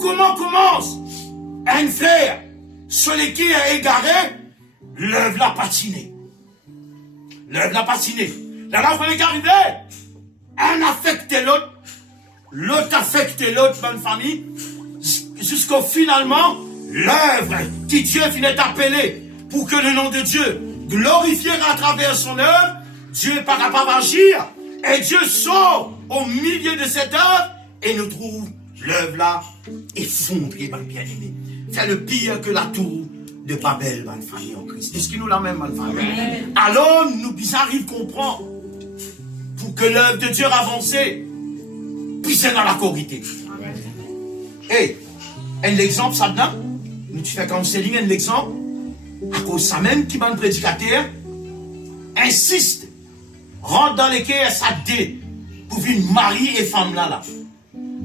Comment commence un frère celui qui est égaré, l'œuvre l'a patiné. L'œuvre l'a patiné. Là, vous voyez qu'arriver, un affecte l'autre, l'autre affecte l'autre, bonne famille, jusqu'au finalement, l'œuvre qui Dieu finit d'appeler pour que le nom de Dieu glorifié à travers son œuvre, Dieu n'est pas capable d'agir, et Dieu sort au milieu de cette œuvre, et nous trouve l'œuvre là effondrée, ma bien-aimée. C'est le pire que la tour de Babel, ma famille en Christ. Est-ce qu'il nous la même, ma famille? Alors, nous arrivons à comprendre, pour que l'œuvre de Dieu avance, puisse dans la corité. Et, un exemple, ça dedans, nous tu fais counseling, un exemple, à cause de ça même, qui va un prédicateur, insiste, rentre dans les quais, ça dé, pour venir mari et femme là.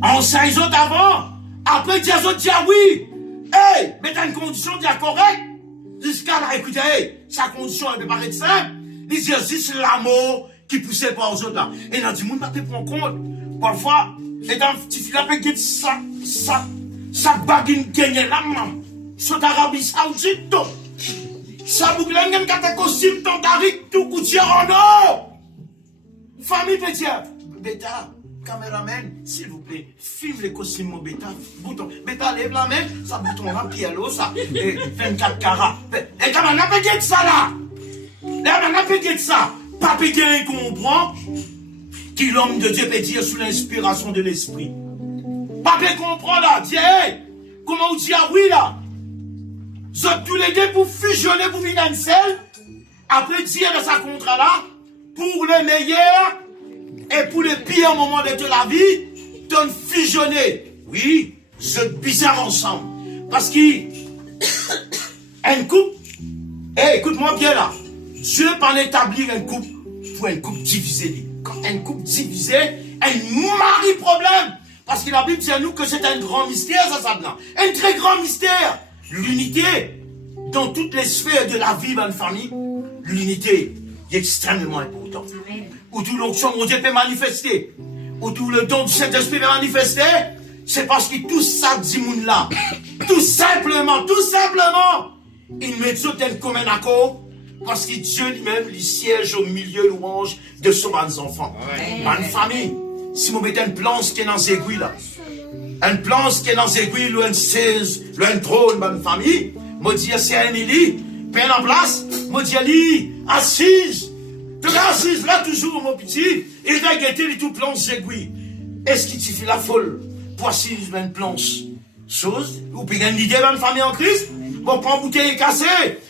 En 5 autres avant, après, dis aux autres, dis oui, hey, mais t'as une condition, dis correct, jusqu'à là, écoutez, hey, sa condition, elle peut paraître simple, il dit juste l'amour qui poussait par aux autres là. Et dans du monde, tu prends compte, parfois, et dans tu fais la paix, ça baguine gagne la main, sur Arabie Saoudite, ça boucle un gars costume, ton tariq, tout coutier en or. Famille petit, bêta, caméraman, s'il vous plaît, filme les costumes, mon bêta, bouton, bêta, lève la main, ça bouton rempli à l'eau, ça, 24 carats. Et quand on a payé de ça là, là, on a payé de ça, pas payé, comprend, qui l'homme de Dieu peut dire sous l'inspiration de l'esprit. Pas payé comprend là, dis, hey, comment vous dites oui là? Vous êtes tous les deux pour fusionner, pour venir dans seul, après dire de sa contrat là, pour le meilleur et pour le pire moment de la vie, t'en fusionner. Oui, vous êtes bizarres ensemble. Parce qu'un couple, écoute-moi bien là, Dieu pas établir un couple pour un couple divisé. Quand un couple divisé, un mari problème. Parce que la Bible dit à nous que c'est un grand mystère, ça dedans. Un très grand mystère. L'unité, dans toutes les sphères de la vie dans une famille, l'unité est extrêmement importante. Où tout l'onction de Dieu peut manifester, où tout le don du Saint-Esprit peut manifester, c'est parce que tout ça dit moun là, tout simplement, il met tout un commun accord, parce que Dieu lui-même, il siège au milieu louange de son enfants. Dans une famille, si vous mettez une planche qui est dans les aiguilles là, une planche qui est dans les aiguilles, ou une chaise, ou un trône, dans une famille, moi dis c'est un lit, peine en place, moi dis lit, assise, tu es assise là toujours, mon petit, et il a guetté les tout planches aiguilles. Est-ce qu'il te fait la folle pour assise dans une planche? Chose, ou puis une idée dans une famille en Christ, bon, prends bouteille cassée,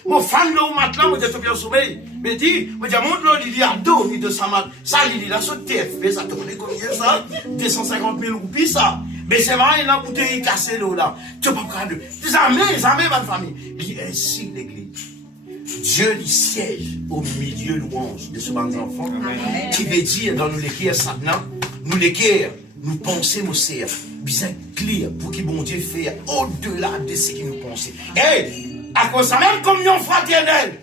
mon fan là au matelas, moi dis bien au sommeil, mais dis, moi dis, montre là, il y a deux, il y a 200 mat, ça, il y a sur TFP, ça tourne combien ça? 250 000 roupies, ça. Mais c'est vrai, il y a une bouteille cassée là. Tu peux pas prendre. Les armées, ma famille. Il est ainsi l'église. Dieu lui siège au milieu louange de ce bon enfant. Qui veut dire dans nous l'équerre maintenant, nous l'équerre, nous pensons au cerf. Bien clair pour que bon Dieu fait au-delà de ce que nous pensons. Et à cause de ça même communion fraternelle.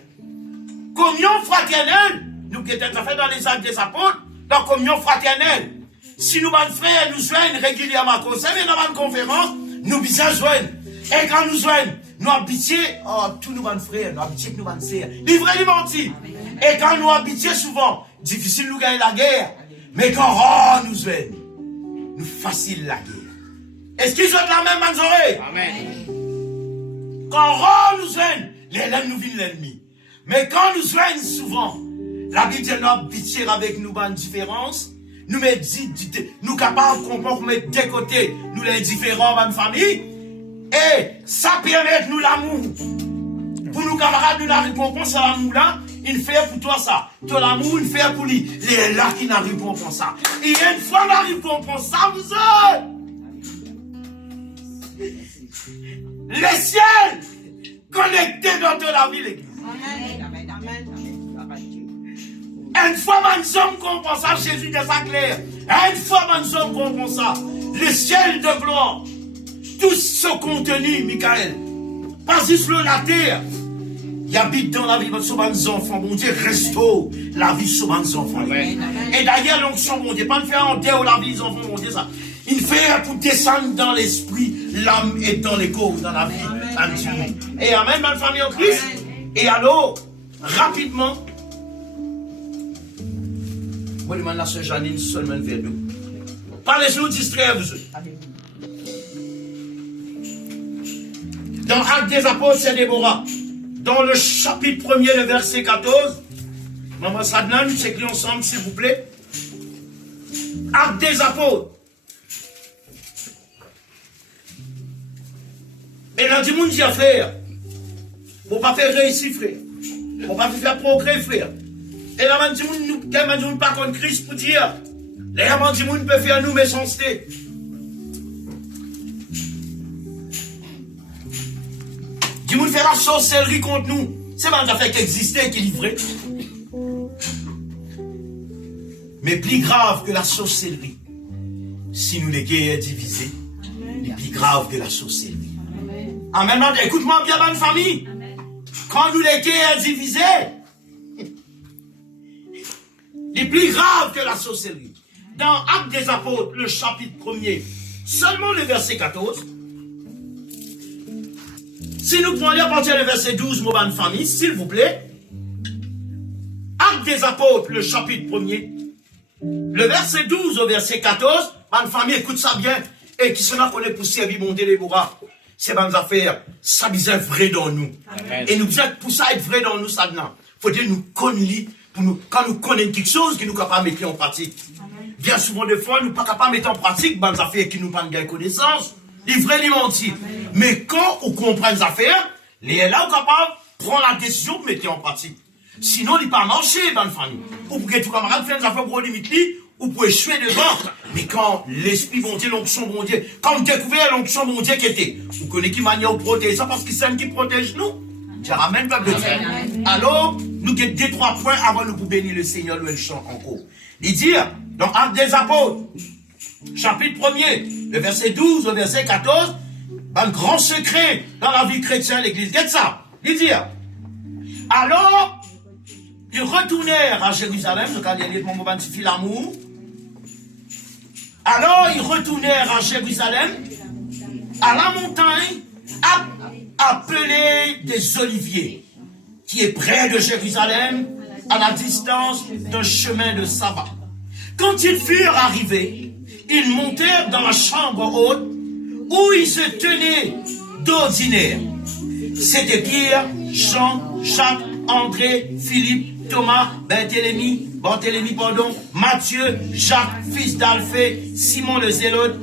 Communion fraternelle, nous qui étions fait dans les actes des apôtres, la communion fraternelle. Si nous, mes frères, nous joignent régulièrement à cause de dans une conférence, nous bisons joindre. Et quand nous joignons, nous habitons, tous nos frères, nous habitons nos sœurs. Livré, les mentis. Et quand nous habitons souvent, difficile nous gagner la guerre. Mais quand nous joignons, nous facile la guerre. Est-ce qu'ils ont la même manzorée? Amen. Quand nous joignons, l'ennemi nous vient l'ennemi. Mais quand nous joignons souvent, la Bible dit nous habitons avec nous une différence. Nous capables de comprendre, mettre de côté, nous les différents dans une famille, et ça permet de nous l'amour. Pour nous camarades, nous la récompense à l'amour là, il fait pour toi ça. Toi l'amour, il fait pour lui. Il est là qui n'a récompense ça. Et une fois la récompense ça, vous êtes les ciels connectés dans toute la vie, l'église. Une fois, nous sommes comprend ça, Jésus de sa claire. Une fois, nous sommes comprend ça, le ciel de gloire, tout ce contenu, Michael, pas juste sur la terre, il habite dans la vie de nos enfants, mon Dieu, restaure la vie de nos enfants. Et d'ailleurs, l'onction, mon Dieu, pas de faire en terre la vie des enfants, mon Dieu, ça. Il fait pour descendre dans l'esprit l'âme est dans les causes, dans la vie. Amen. Et amen, ma famille en Christ. Et alors, rapidement, moi, je demande la sœur Janine seulement vers nous. Parlez-nous, distraire-vous. Dans Actes des Apôtres, c'est Déborah. Dans le chapitre 1er, le verset 14, Maman Sadnan, nous s'écrit ensemble, s'il vous plaît. Actes des Apôtres. Et là, du monde dit à faire. Pour pas faire réussir, frère. Pour pas faire progrès, frère. Et là, du monde pas contre Christ pour dire. Là, du monde peut faire nous méchanceté. Du monde fait la sorcellerie contre nous. C'est pas une affaire qui existait et qui livrait. Mais plus grave que la sorcellerie, si nous les guerres divisés, c'est plus grave que la sorcellerie. Amen. Écoute-moi bien, bonne famille. Amen. Quand nous les guerres divisés, c'est plus grave que la sorcellerie. Dans Actes des Apôtres, le chapitre 1er, seulement le verset 14. Si nous pouvons lire à partir du verset 12, mon bonne famille, s'il vous plaît. Actes des Apôtres, le chapitre 1er. Le verset 12 au verset 14, bonne famille, écoute ça bien. Et qui sera qu'on est pour servir mon Déborah. C'est bonnes affaires, ça besoin vrai dans nous. Amen. Et nous besoin pour ça être vrai dans nous, ça dedans. Faut dire nous connaître, pour nous, quand nous connaissons quelque chose, que nous sommes capables de mettre en pratique. Amen. Bien souvent, des fois, nous ne sommes pas capables de mettre en pratique bonnes affaires qui nous prennent de connaissance. Les vrais, les mentis. Mais quand on comprend les affaires, les là, on est capable de prendre la décision de mettre en pratique. Sinon, il ne peut pas marcher, bonne famille. Ou pour que tout camarade fasse des affaires pour limiter, ou pour échouer devant. Mais quand l'esprit bon Dieu, l'onction bon Dieu, quand on découvre l'onction bon Dieu qui était, vous connaissez qui manière de protéger ça parce que c'est elle qui protège nous. Je ramène peuple de Dieu. Alors, nous avons deux, trois points avant de vous bénir le Seigneur, le chant encore. Il dit, dans Actes des Apôtres, chapitre 1er, le verset 12 au verset 14, un grand secret dans la vie chrétienne, l'église. Qu'est-ce ça? Il dit, alors, ils retournèrent à Jérusalem, donc il y a mon moment de l'amour. Alors ils retournèrent à Jérusalem, à la montagne appelée des Oliviers, qui est près de Jérusalem, à la distance d'un chemin de sabbat. Quand ils furent arrivés, ils montèrent dans la chambre haute où ils se tenaient d'ordinaire. C'était Pierre, Jean, Jacques, André, Philippe, Thomas, Barthélemy, Matthieu, Jacques, fils d'Alphée, Simon le Zélote,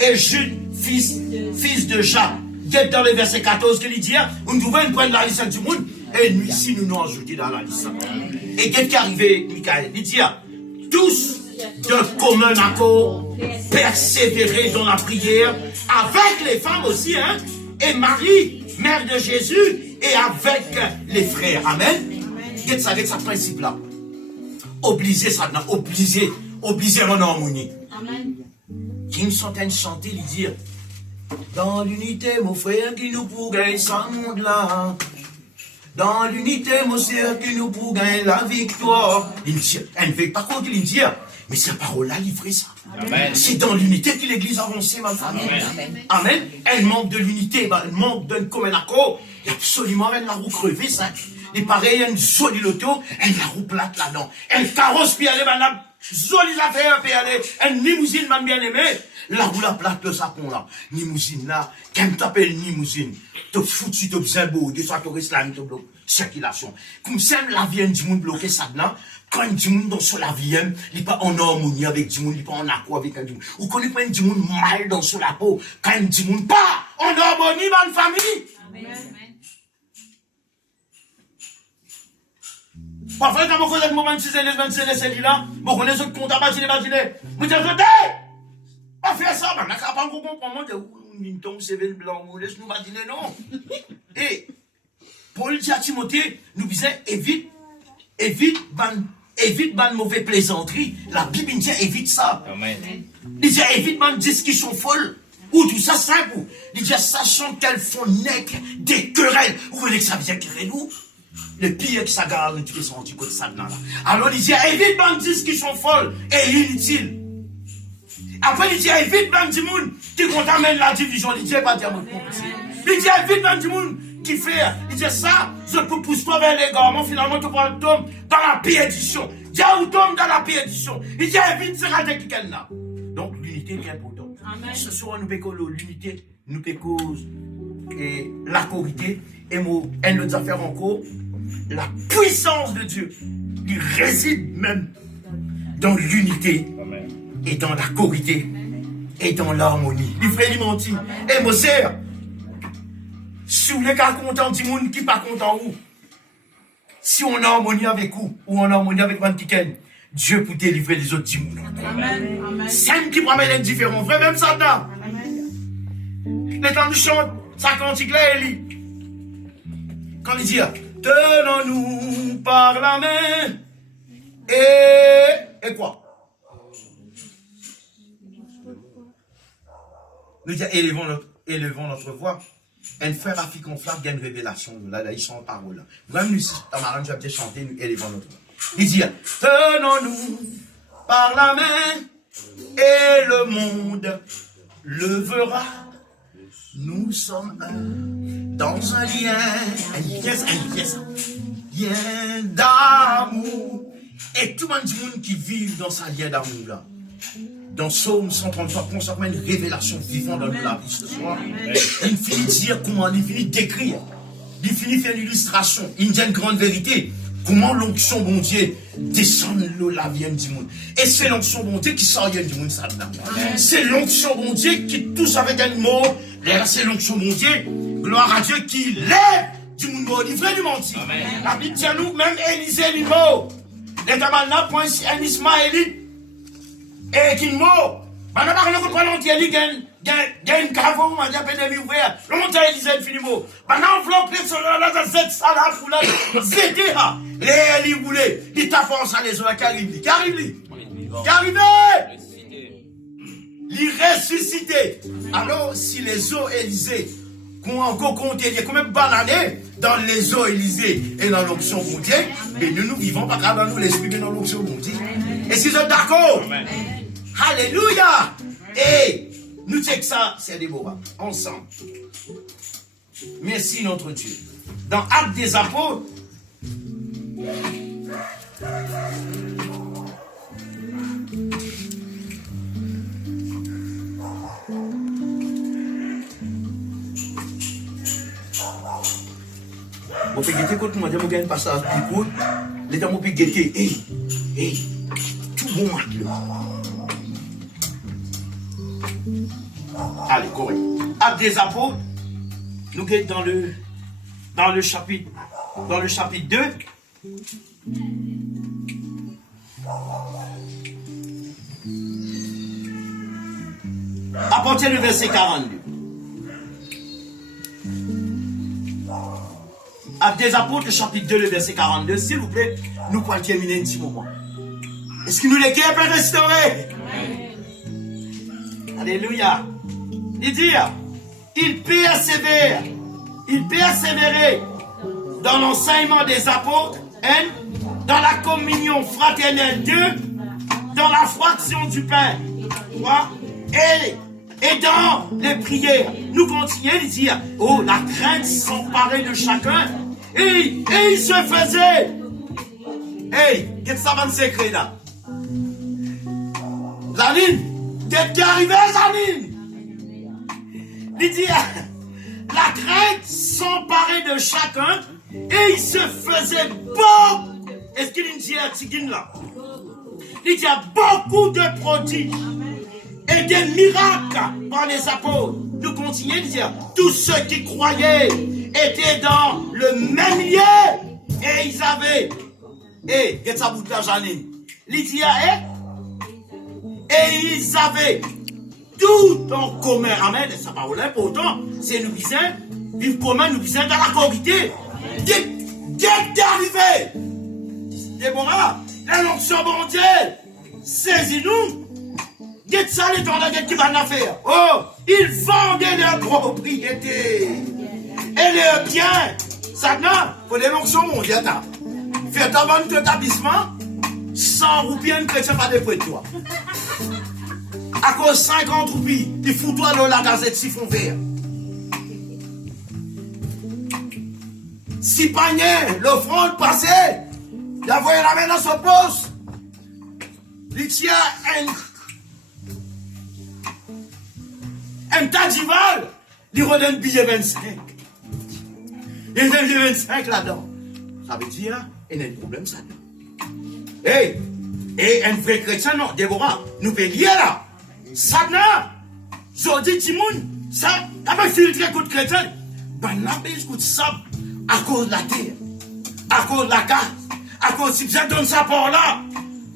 et Jude, fils de Jacques. Dès dans le verset 14, qu'il dit, on nous pouvons prendre la liste du monde, et nous ici, nous nous ajoutons dans la liste. Et qu'est-ce qui est arrivé, Michael? Il dit, tous de commun accord, persévérer dans la prière, avec les femmes aussi, hein, et Marie, mère de Jésus, et avec les frères. Amen. Qu'est-ce que ça principe là? Obliger ça, obliger mon harmonie. Amen. Qui nous sont chanter, lui dire, dans l'unité, mon frère, qui nous pour gagner ce monde-là. Dans l'unité, mon frère, qui nous pour gagner la victoire. Il dit, elle ne fait pas compte, il dit, mais cette parole-là, livrée ça. C'est dans l'unité que l'église a avancé, ma femme. Amen. Amen. Elle manque de l'unité, elle manque d'un commun accord. Et absolument, elle la roue crevée, ça. Et pareil, une jolie loto, elle la roue plate là-dedans. Elle carrosse, puis elle est madame, jolie affaire, puis elle est limousine, ma bien-aimée. La roue la plate, le sapon là. Limousine là, quand t'appelles limousine, te foutu, te besoin beau, de ça, te reste là, te bloque. Circulation. Comme ça, la vie du monde bloqué ça dedans. Quand du monde dans sur la vie, il n'est pas en harmonie avec du monde, il n'est pas en accord avec du monde. Ou qu'on n'est pas du monde mal dans sur la peau, quand du monde pas en harmonie dans la famille. Amen. Parfois, quand vous êtes moment de 6 et là, vous connaissez ce compte à bâtir, vous dites, pas faire ça, on n'a pas comprendre une tombe, c'est le blanc, vous laissez nous imaginer, non. Et, Paul dit à Timothée, nous disons, évite mauvais plaisanterie. La Bible dit, évite ça. Amen. Il dit, évite discussion folle. Ou tout ça, simple. Il dit, sachant qu'elles font naître des querelles. Vous voulez que ça vienne querelle nous? Le pire que ça garde, tu peux sentir côté ça là. Alors il dit, évite discussion folle et inutile. Après, il dit, évite même du monde qui contamine la division. Il dit, pas dire mon couple. Il dit, évite même du monde qui fait. Il dit, ça, je peux pousser toi vers l'égarement. Finalement, tu prends le tome dans la perdition. Dieu ou tombe dans la perdition. Il dit, évite ce raté qui est là. Donc, l'unité est importante. Ce soir, nous pécons l'unité, nous pécons la corité. Et nous nous affaires encore. La puissance de Dieu, il réside même dans l'unité et dans la corité et dans l'harmonie. Il fait menti. Et mon sœur, si vous voulez qu'à content du monde qui pas content où, si on a harmonie avec vous ou on a harmonie avec Mantiken, Dieu peut délivrer les autres du monde. C'est un qui promène indifférent, vrai même Satan. Les temps du chante, ça cantique là, Élie. Quand il dit, tenons-nous par la main et quoi? Nous disons, élevons notre voix. Un frère a fait qu'on fasse une révélation. Là, ils sont en parole. Même nous, dans ma je vais chanter, nous élevons notre voix. Il dit, tenons-nous par la main et le monde levera. Nous sommes un dans un lien d'amour. Et tout le monde qui vit dans ce lien d'amour là. Dans Psaume 133, consacré une révélation vivante dans la vie ce soir. Il finit de dire comment, il finit d'écrire. Il finit de faire une illustration. Il dit une grande vérité. Comment l'onction bon Dieu descend la vie du monde. Et c'est l'onction bon Dieu qui sort du monde ça dedans. C'est l'onction bon Dieu qui touche avec un mot. C'est l'onction bon Dieu. Gloire à Dieu qui lève du monde mort. Il veut du menti. La Bible dit à nous, même Élisée est mort. Les tabernacles pour un Ismaélite. Et qui est mort. Maintenant, par exemple, quand on dit qu'il y a une cave, on va dire qu'il y a une ouverte. Le monde a Élisée est fini mort. Maintenant, enveloppé sur la Z, ça là, pour la ZD, les roulés. Il tape en ça les eaux, qui arrive. Qui arrive. Il ressuscité. Alors, si les eaux Élisée, qu'on a encore compté, combien de bananes dans les eaux Élysée et dans l'onction bon Dieu, mais nous vivons pas dans nous l'esprit, mais dans l'onction bon Dieu. Et si vous êtes d'accord, alléluia, et nous check ça, c'est Déborah, ensemble. Merci notre Dieu. Dans Actes des Apôtres, vous pouvez guetter quand vous avez un passage de coup, les gens vous pouvez guetter, tout bon allez, correct. Actes des Apôtres, nous guettons dans le chapitre 2. À partir du verset 42. Actes des Apôtres, le chapitre 2, le verset 42. S'il vous plaît, nous pouvons terminer un petit moment. Est-ce que nous les cœurs peuvent restaurer? Alléluia. Il dit, il persévérait dans l'enseignement des apôtres, dans la communion fraternelle d'eux, dans la fraction du pain, et dans les prières. Nous continuons de dire, oh, la crainte s'emparait de chacun, et il se faisait. Hey, qu'est-ce que ça va me secret là? Zanine, qu'est-ce qui est arrivé, Zanine? Il dit, la crainte s'emparait de chacun, et il se faisait beau. Est-ce qu'il dit à Tigine là? Il y a beaucoup de prodiges et des miracles par les apôtres. Nous continuons de dire, tous ceux qui croyaient étaient dans le même lieu et ils avaient, qu'est-ce que ça vous dit la Janine? Il dit, et ils avaient tout en commun. Amen. Ça parle important. C'est nous qui vivre commun, nous qui dans la corité. Qu'est-ce arrivé? Déborah, l'onction bon Dieu, saisis-nous. Qu'est-ce ça les gens qui va en faire? Oh, ils vendaient leurs propriétés et leurs biens. Ça n'a, pour les l'onction bon Dieu, faire ta vente d'établissement, 100 roupies, une chrétien pas de près de toi. À cause 50 roupies, il fout toi dans la gazette siphon vert. Si panier, l'offrande passée, il a voyé la main dans son poste. Il tient un tas d'ivales, il redonne billet 25. Il donne billet 25 là-dedans. Ça veut dire, il y a un problème, ça. Hey, et un vrai chrétien, non, Déborah, nous payons là. Ça, là, Jodi Timoun, ça, t'as pas filtré contre chrétien. Ben, là, il écoute ça à cause de la terre, à cause de la gaz, à cause si vous êtes dans ça par là.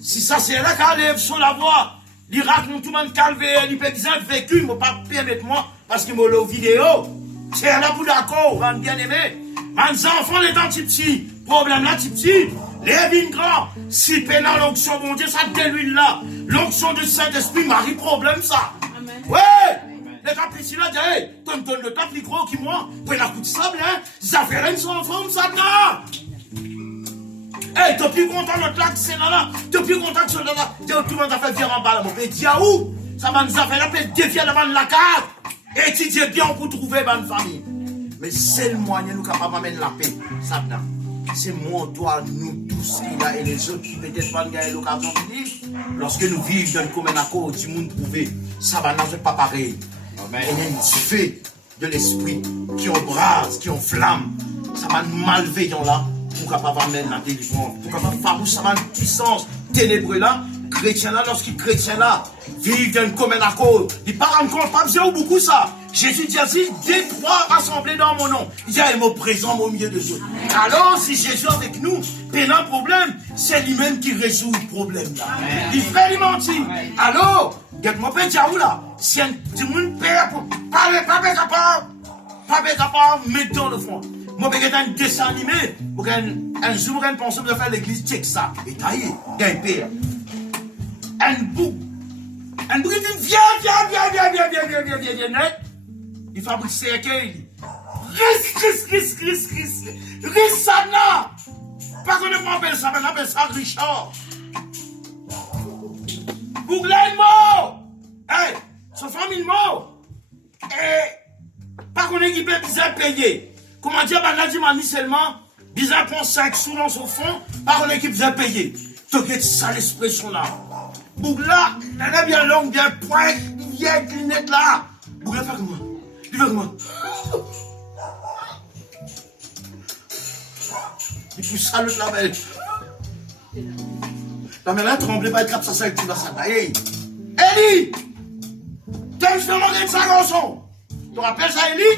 Si ça, c'est là qu'elle lève sur la voie, il raconte tout le monde calvé, il peut dire vécu, il ne pas permettre moi, parce qu'il m'a la vidéo. C'est là pour d'accord, on bien aimé. Les enfants, les dents petits, problème là, petit, les vignes grands, si pénal l'onction, mon Dieu, ça te l'huile là. L'onction du Saint-Esprit, Marie, problème ça. Amen. Ouais! Les capricieux là, hey, donne le cap, les gros qui moi, pour la coup de sable, hein, ça fait rien sans forme, ça, là. Hey, t'es plus content de l'autre c'est là, t'es plus content de ce là, tout le monde a fait virer en bas là, mon pays, où? Ça va nous a fait la paix, défier devant la carte, étudier bien pour trouver bonne famille. Mais c'est le moyen nous capable d'amener la paix, ça, là. C'est moi, toi, nous tous qui là et les autres qui peut-être pas gagner l'occasion de vivre. Lorsque nous vivons dans le commun accord du monde trouvé, ça va n'en pas pareil. Il y a une fée de l'esprit qui embrase, qui enflamme. Ça va nous malveillant là pour capable amener la délivrance. Pour capable faire ça va une puissance ténébreux là. Chrétien là, lorsqu'il chrétien là, vivent dans le commun accord. Il part en compte, pas besoin beaucoup ça. Jésus dit ainsi, des trois rassemblés dans mon nom. Il y a un mot présent au milieu de Dieu. Alors, si Jésus est avec nous, pénal un problème, c'est lui-même qui résout le problème là. Amen. Il fait lui mentir. Alors, regarde-moi, Pétiaou là, si un petit monde père pour pas capable, mettre dans le fond. Moi, je vais un dessin animé, un jour, je pense de faire l'église, check ça, et taillé, un père. Un bouc, il dit, viens, net. Il fabrique ses écueils. Rissana. Pas qu'on ne m'appelle ça, mais on appelle ça Richard. Bouglaine mort. Hey, son famille mort. Et pas qu'on est bizarre payé. Comment dire, bah, là, dis-moi, seulement, bizarre prend 5 sous dans son fond, pas qu'on est bizarre payé. T'inquiète, ça l'expression là. Bougla, elle est bien longue, bien pointe, bien lunette là. Bougla, fais comment? Il veut comment? Il pousse ça l'autre la belle. La mère là tremblait pas être cap ça avec tu vas ça. Hey! Eli! T'as fait manger de ça, garçon? Tu te rappelles ça, Eli?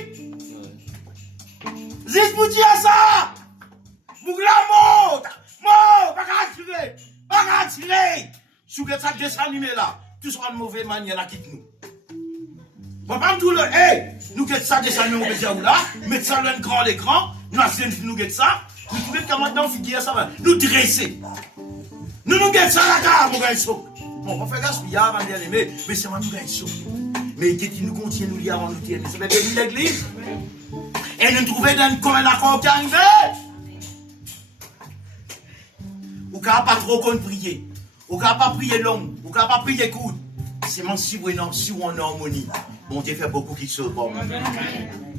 Zis vous dire ça! Bougla mort! Mort! Pas qu'à tirer! Si vous êtes ça dessin animé là, tout sera de mauvaise manière là, quitte-nous. Bon, pas tout le, hey, nous get ça dessin animé, on peut dire où là, mettre ça dans un grand écran, nous asseyons, nous get ça, nous trouvons que maintenant, figure ça va, nous dresser. Nous get ça là, car, mon gars, bon, on fait gaspillage, on va bien aimer, mais c'est moi, nous gagnons chaud. Mais qui nous contient, nous lions, nous tiennent, c'est bien l'église. Et nous trouvons comme un accord qui arrive. Ou qu'on n'a pas trop qu'on prier. Ou qu'on n'a pas prié long. Ou qu'on n'a pas prié court. C'est mon si on est en harmonie. Bon Dieu fait beaucoup de choses pour moi.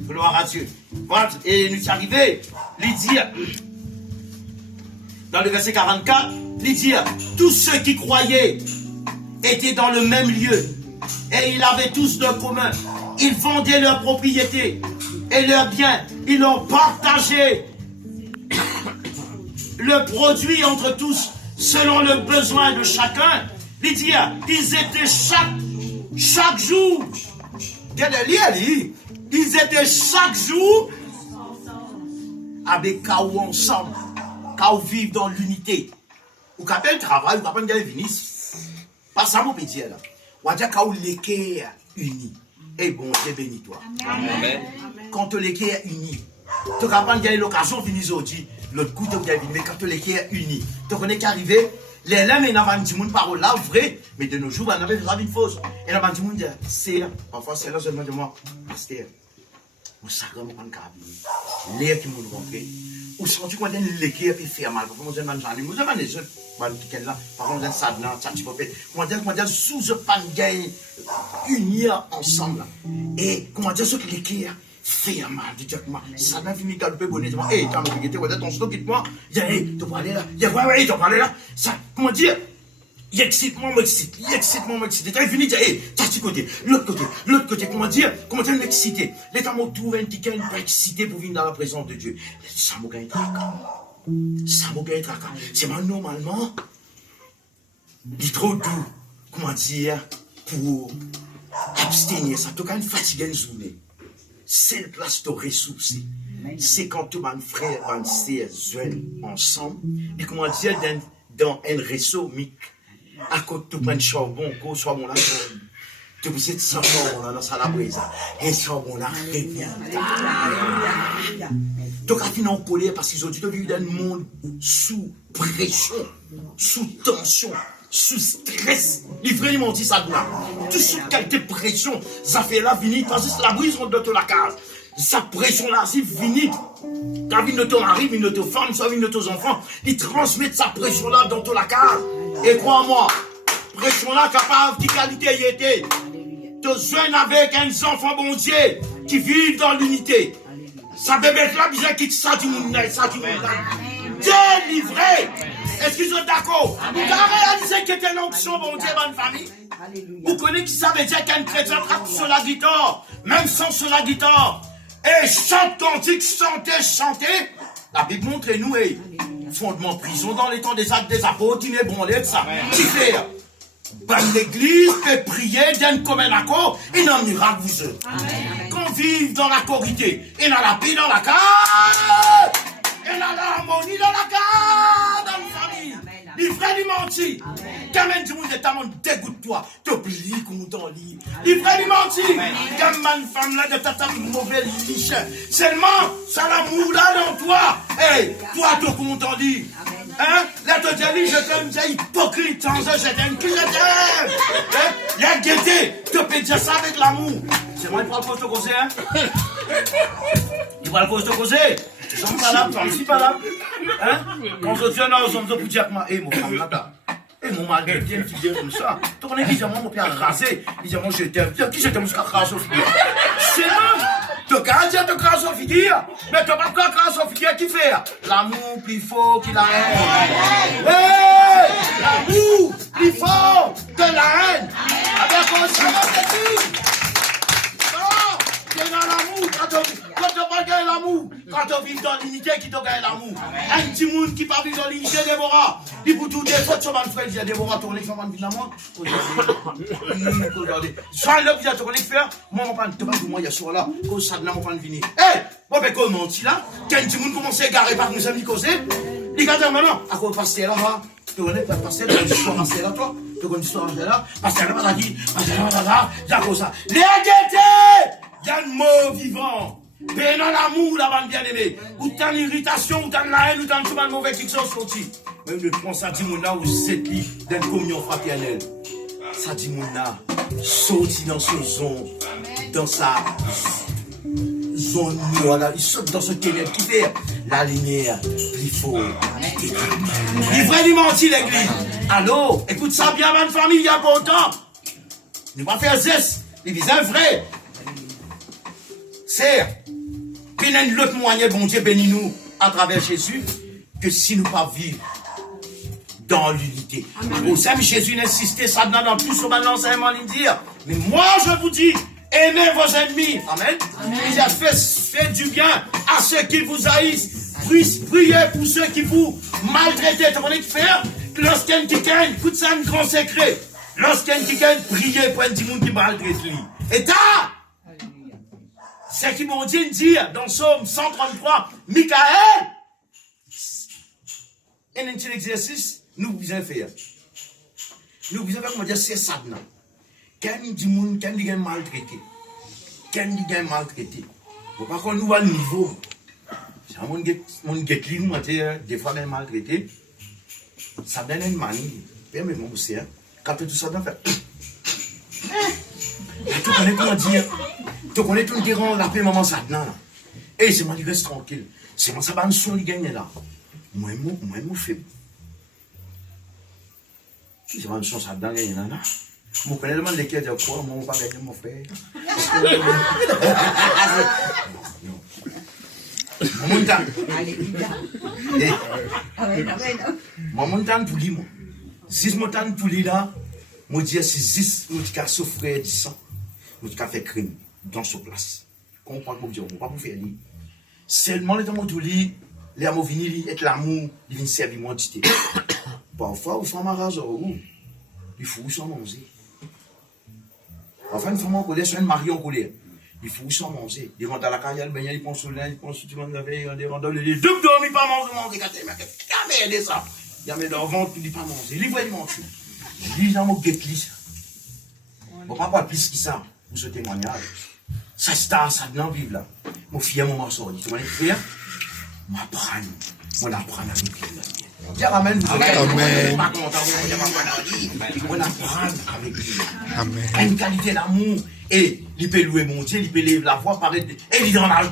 Gloire à Dieu. Voilà, et nous sommes arrivés. Il dit, dans le verset 44, il dit, tous ceux qui croyaient étaient dans le même lieu. Et ils avaient tous de commun. Ils vendaient leurs propriétés et leurs biens. Ils ont partagé le produit entre tous selon le besoin de chacun. Il dit, ils étaient chaque jour. Ils étaient chaque jour avec Kaou ensemble. Kaou vivent dans l'unité. Ou quand le travail, ou quand il venir. Pas ça, mon petit là. Ou dire Kaou l'équerre uni. Et bon, c'est béni toi. Amen. Quand l'équerre uni, tu as pas l'occasion de venir aujourd'hui. L'autre coup, tu as vu, mais quand l'équerre uni, tu connais qu'arriver. Les lames, ils n'avaient pas de parole là, vrai, mais de nos jours, on avait besoin d'une fausse. Et là, on dit, c'est, parfois, c'est là seulement de moi, pasteur, mon sacrement, pas de carabine, l'air qui m'a rentré, ou senti qu'on a l'équipe et fait mal. Comment dire, man, j'en ai, vous avez les autres, là, par contre, ça, ça, tu peux faire. Comment dire, sous le pangaye, unir ensemble, et comment dire, ce que l'équipe fait mal, directement. Ça n'a fini qu'à le peu bonnet, hey, t'as me regretté, ouais, ton stock, quitte-moi, il y a, hey, t'as parlé là, il y a, ouais, t'as parlé là, ça, comment dire, il excite, moi, m'excite. T'as fini, il dit, hey, t'as petit côté, l'autre côté, comment dire, m'exciter. L'état m'a tout un petit pas excité pour venir dans la présence de Dieu. Ça m'a gagné tracas. C'est mal normalement, il est trop doux, comment dire, pour abstenir, ça, t'as quand même fatigué une journée. C'est le place de ressources. C'est quand tout mon frère, mon sœur, jeunes ensemble, et comment dire, dans un réseau, à côté de prendre charbon, soit mon argent, tu peux essayer de charbon dans sa brise, et charbon là, revient. Donc, à finir en colère, parce qu'ils ont dit que vivre dans un monde sous pression, sous tension, sous stress. Les vrais m'ont dit ça de là. Tout sous quelle pression, ça fait là, venir, tandis que la brise rentre dans la case. Sa pression là, c'est fini. Quand vient de ton mari, vient de ton femme, ça vient de ton enfant, ils transmettent sa pression là dans ton la case. Et crois-moi, pression là capable, qui qualité y était. Te jeune avec un enfant bon Dieu qui vit dans l'unité. Ça bébé là, bien qu'il ça du monde, ça du monde. Délivré. Est-ce qu'ils sont d'accord? Vous avez réalisé que c'était l'onction bon Dieu, bonne famille? Vous connaissez qui ça veut dire qu'un chrétien frappe sur la guitare, même sans sur la guitare. Et chante cantique, chanter. La Bible montre nous, fondement prison dans les temps des actes des apôtres, il est branlé de ça. Qui fait? L'église peut prier d'un commun accord et dans le miracle vous êtes. Qu'on vive dans la corité et dans la paix dans la carte et dans l'harmonie dans la carte dans la famille. Les frères lui mentit. Quand même du monde est tellement dégoûte-toi. T'oublies qu'on nous t'en lit. Les frères lui mentit. Quand même femme là de ta mauvaise liche. Seulement, ça l'amour là dans toi. Hey, toi, toi, qu'on t'en dit. Hein? Là, tu te dis, je t'aime, c'est hypocrite, sans eux, je t'aime, qui je t'aime? Hein? Il y a gaieté, tu peux dire ça avec l'amour. C'est moi qui parle pour te causer, hein? Il parle pour te causer. Je suis pas là, je suis pas là. Hein? Quand je dis, non, je me dis pour dire que moi, mon femme là, mon mari vient qui vient comme ça. Tu connais qui dit, moi, mon père rasé. Il dit, moi, je t'aime. Qui je t'aime jusqu'à craser au figure? C'est moi. Tu as dit, tu crases au figure. Mais tu n'as pas craser au figure qui fait? L'amour plus fort que la haine. Hey! L'amour plus fort que la haine. Avec un seul dans l'amour, quand tu pas gagner l'amour, quand tu vis dans l'unité, qui te gagne l'amour. Un petit monde qui pas vivre dans l'unité, Déborah. Il peut tout défaut, tu vas me faire, il dit Déborah, tourner, tu vas me dire moi. Regardez. Soit là, tu tourner, faire, moi, on va pas moi, il y a sur là, que ça, là, on va venir. Eh, bon, ben, comment tu là? Quand un petit monde commence à égarer par nous amis causer, les gars, maintenant, à quoi passer là, tu connais, passer là, tu vas passer là, toi. Tu connais l'histoire là, passer là, passer là, passer là, les gaietés! Il y a un mot vivant. Ben dans l'amour, la bande bien-aimée. Ou dans l'irritation, ou dans la haine, ou dans tout le mauvais qui sont sortis. Même le prend ça dit mon là, ou cette lit d'une communion fraternelle. Ça dit mon là, sorti dans ce zone, dans sa zone, voilà, il saute dans ce ténèbre qui fait la lumière, il faut. Il va lui mentir l'église. Allô, écoute ça bien, ma famille, il y a pas longtemps. Ne pas faire zeste, il dit un vrai. C'est, puis il y a l'autre moyen, bon Dieu bénis nous à travers Jésus, que si nous pas vivre dans l'unité. Au sein Jésus insistait ça dans tout ce l'enseignement, il dit, mais moi je vous dis, aimez vos ennemis. Amen. Il a fait du bien à ceux qui vous haïssent. Priez pour ceux qui vous maltraitent. Tu connais faire? Lorsqu'un qui gagne, écoute ça un grand secret. Lorsqu'un qui gagne, priez pour un petit monde qui maltraite lui. Et t'as c'est qui m'ont dit dire dans Psaume 133, Michael, un petit exercice, nous vous faire. Nous vous faire, comment dire, c'est ça. Quand il dit monde, quand il est maltraité, quand il est maltraité, par contre, nous, à niveau, c'est un monde qui est des fois maltraité, ça donne une manie, mais mon monsieur, quand tout ça doit faire. Tu connais comment dire? Tu connais tout le terrain, la paix, maman, ça tenant. Et c'est moi qui reste tranquille. C'est moi ça va nous son li gagner là. Moi faible. Si c'est pas nous son ça dedans gagner là. Mon connais demande lesquels de quoi moi on va gagner mon frère. Mon montant. Alléluia. Amen, amen. Mon montant pour lui moi. Si mon montant pour lui là, moi dire si 10 nous qui a souffert du sang, nous qui a fait crime dans ce place. Comprendre mon Dieu, on va pas faire lui. Seulement le temps où lui les amours venus être l'amour, il vient servir mon entité. Parfois, on fait un mariage, il faut s'en manger. Parfois, une femme en colère, soit une mariée en colère. Il faut s'en manger. Il rentre à la carrière, il pense au linge, il pense tout le monde avait, il rentre dans le lit. Deux dormi pas manger, mais qu'est-ce que ça? Il y a mes ventre, il dit pas manger. Il va y manger. Il dit, dans mon guet-lis. Bon, pas plus que ça, pour ce témoignage. Ça, c'est ça, dans vivre là. Mon fils, mon morceau, il dit, tu m'as dit, frère, m'apprendre avec lui. Dieu ramène vous. Amen. On apprend avec lui. Amen. Une qualité d'amour. Et il peut louer mon Dieu, il peut lever la voix, paraître. Et il est dans la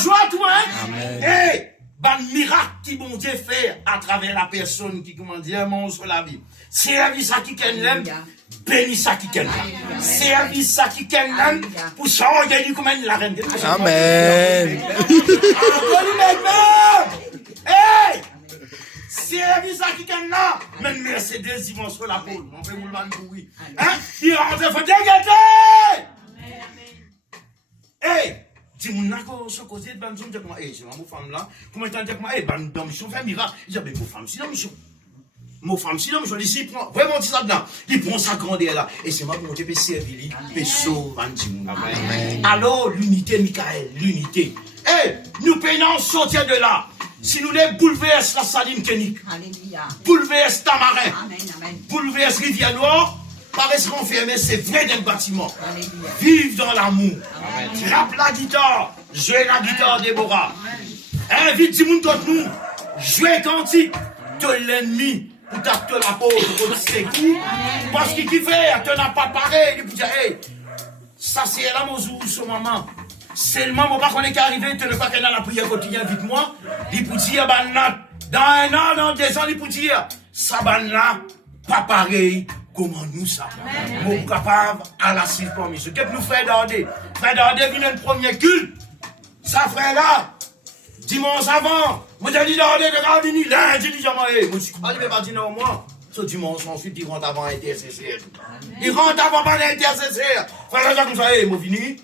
joie, tout, hein. Amen. Et, ben, miracle qui mon Dieu fait à travers la personne qui, comment dire, mange sur la vie. C'est la vie, ça qui l'aime. Bénis ça qui l'aime. C'est la vie, ça qui l'aime. Pour ça, on gagne comme la reine. Amen. Hey! C'est la vie, ça qui l'aime là. Même Mercedes, ils vont sur la pôle. On fait rouler le bruit. Hein? Il rentre, il faut dégager! Hey! Dis-moi, ce côté de Banzon, dis-moi, hey, c'est ma femme là. Comment est-ce que dis-moi, hey, dans mission, fait miracle. Il dit, mais mon femme, c'est dans mission. Mon femme, si non, je dis, il prend, vraiment, dit ça dedans. Il prend sa grandeur là. Et c'est moi qui m'ai servi, il sauve Amen. Alors, l'unité, Michael, l'unité. Hey, nous payons sortir de là. Si nous les bouleverse la saline Kénique, bouleverse Tamarin, bouleverse Rivière Noire, paraissent renfermés, c'est vrai d'un bâtiment. Vive dans l'amour. Rappe la guitare, jouez la guitare Déborah. Invite Timoun contre nous, jouez cantique de l'ennemi, pour t'acter la peau, pour ses coups. Parce qu'il fait, tu n'as pas pareil, il peut dire, hey, ça c'est la mozou, ce maman. Seulement, mon père, qu'on est arrivé, tu ne pas qu'elle a la prière quotidienne, vite moi. Il peut dire, dans un an, dans 2 ans, il peut dire, ça là, pas pareil. Comment nous ça? Nous capable à la circonstance. Qu'est-ce que nous frère Dardé? Frère Dardé vient le premier culte. Ça frère là, dimanche avant, moi j'ai dit Dardé de venir lundi, il dit jamais. Moi je suis pas dit non moi. Ce dimanche ensuite il rentre avant intercesseur. Il rentre avant l'intercesseur. Frère Jacques comme ça, moi vini.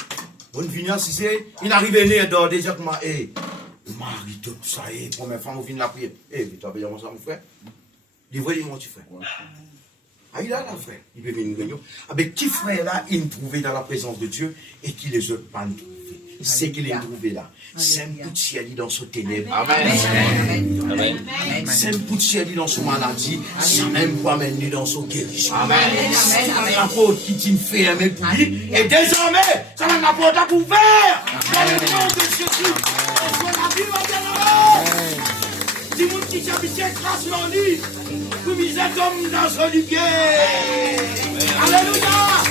On vient si c'est, il arrive né Dardé Jacques moi, Marie tout ça, première fois on vient la prière. Tu as bien ça mon frère? Il voit mon petit frère. Ah, il a la frère, il peut venir nous avec qui frère là, il nous trouvait dans la présence de Dieu et qui les autres pas nous trouver. C'est qu'il est trouvé là. C'est un bout de ciel dans ce ténèbre. Amen. C'est un bout de ciel dans son maladie. Ça même pas mener dans son guérison. Amen. C'est la porte qui t'y fait aimer pour lui. Et désormais, ça va la porte à ouvert. Dans le nom de Jésus. On soit la vie va dis-moi qui t'habite grâce dans lui. Vous misez comme dans son liguier. Alléluia.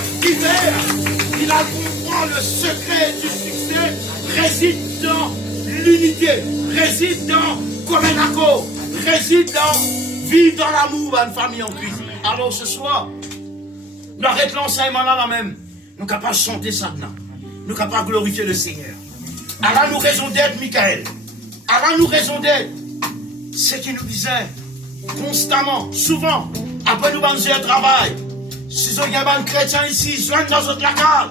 Il a compris le secret du succès réside dans l'unité, réside dans comme un accord, réside dans vivre dans l'amour d'une famille en Christ. Alors ce soir, nous arrêtons l'enseignement là même. Nous sommes capables de chanter ça maintenant. Nous sommes capables de glorifier le Seigneur. Alors nous raison d'être, Michael. Alors nous raison d'être. Ce qui nous disait constamment, souvent, après nous avons un travail. Si vous avez un chrétien ici, soigne dans votre lacage.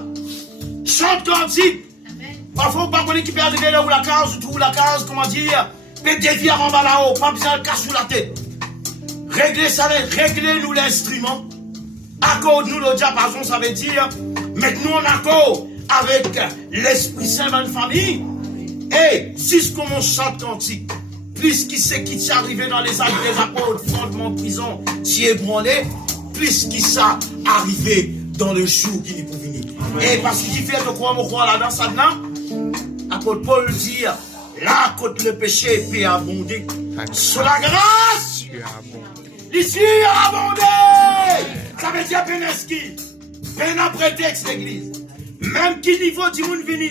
Chante cantique. Parfois, pas qu'on est qui peut arriver là où la case, ou tout la case, comment dire, mais dévier en bas là-haut, pas besoin de casse sous la tête. Réglez ça, réglez-nous l'instrument. Accorde-nous le diapason, ça veut dire, mettez-nous en accord avec l'Esprit Saint dans une famille. Et si ce qu'on chante cantique, plus qui sait qui t'est arrivé dans les actes des apôtres, fondement de prison, t'y est branlé, plus qui ça arrivé dans le jour qui n'est pour venir. Et parce qu'il fait de quoi mon roi là dans ça là, apôtre Paul dit, là, contre le péché, peut abonder. Sur la grâce, ici abondé. Ça veut dire peine ski, peine à prétexte l'église. Même qui niveau du monde vini,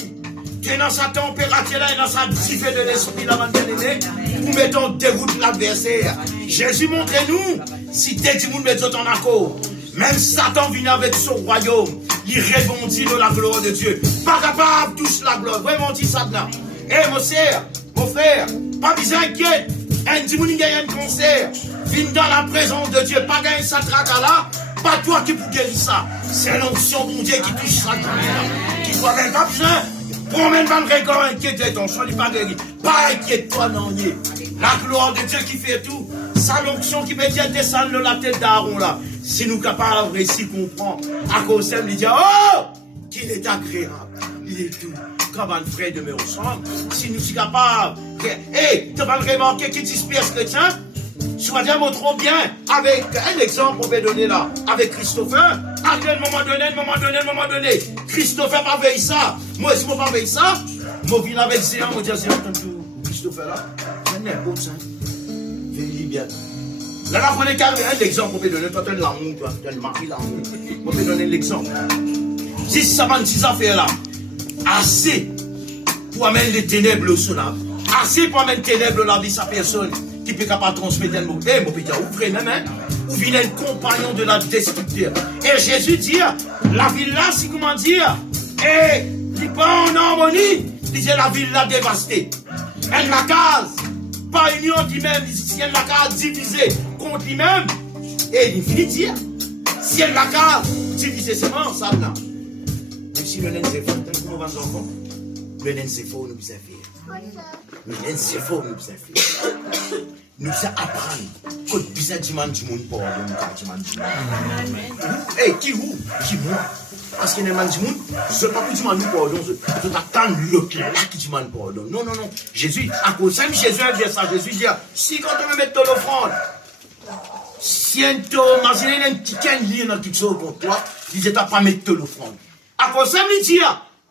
Tu es dans sa température là et dans sa diffé de l'esprit là, bien-aimé. Nous mettons dégoûte l'adversaire. Jésus montre-nous si t'es du monde met en accord. Même Satan vient avec son royaume. Il rebondit de la gloire de Dieu. Pas capable de toucher la gloire. Vraiment dit Satan. Eh mon sœur, mon frère, pas besoin d'inquiéter. Un dimanche gagne un concert. Viens dans la présence de Dieu. Pas gagner ça tracas là. Pas toi qui peux guérir ça. C'est l'onction de Dieu qui touche ça. Qui doit même pas besoin. Promène pas de corps inquiété. Ton choix n'est pas guéri. Pas inquiète-toi, non. La gloire de Dieu qui fait tout. Ça l'onction qui peut dire descendre la tête d'Aaron là. Si nous capables de réussir comprendre. À cause de lui dire, oh, qu'il est agréable. Il est tout. Comme un frère de mes ensemble. Si nous sommes capables. Hey, tu vas remarquer qui disperse chrétien. Soit bien trop bien. Avec un exemple qu'on peut donner là. Avec Christopher. À un moment donné. Christopher pas veille ça. Moi, si je ne pas veille ça, je viens avec Zéan. Je dis, Zéan, Christopher là. Je n'ai pas ça. Veille bien. Là, on est carré. Un exemple qu'on peut donner. Toi, tu as l'amour. Tu as le mari l'amour. On peut donner l'exemple. Si ça va ces affaires là. Assez pour amener les ténèbres au sonable. Assez pour amener les ténèbres à la vie de sa personne qui peut capable transmettre un mot. Eh, mon petit, ouvrez même, hein. Ou vient un compagnon de la destructeur. Et Jésus dit, la ville là, c'est comment dire, et il pas en harmonie, il dit la ville là dévastée. Elle la case, pas union lui-même, si elle la case divisée contre lui-même, et il finit de dire, si elle la case divisée, c'est bon, ça là. Même si le nain c'est faux, tant que nous avons enfants, le nain c'est faux, nous nous faire. Le nain c'est faux, nous faire. Nous apprendre que le business du monde pour le monde. Eh, qui vous? Qui moi? Parce qu'il y a un monde, je ne sais pas que du monde pardon, je t'attends l'autre là qui du monde pardon. Non. Jésus, à cause de Jésus a dit ça, Jésus dit, si quand on me met de l'offrande, si un taux, imaginez un petit lié dans quelque chose pour toi, il dit, t'as pas mettre de l'offrande. À cause de il dit,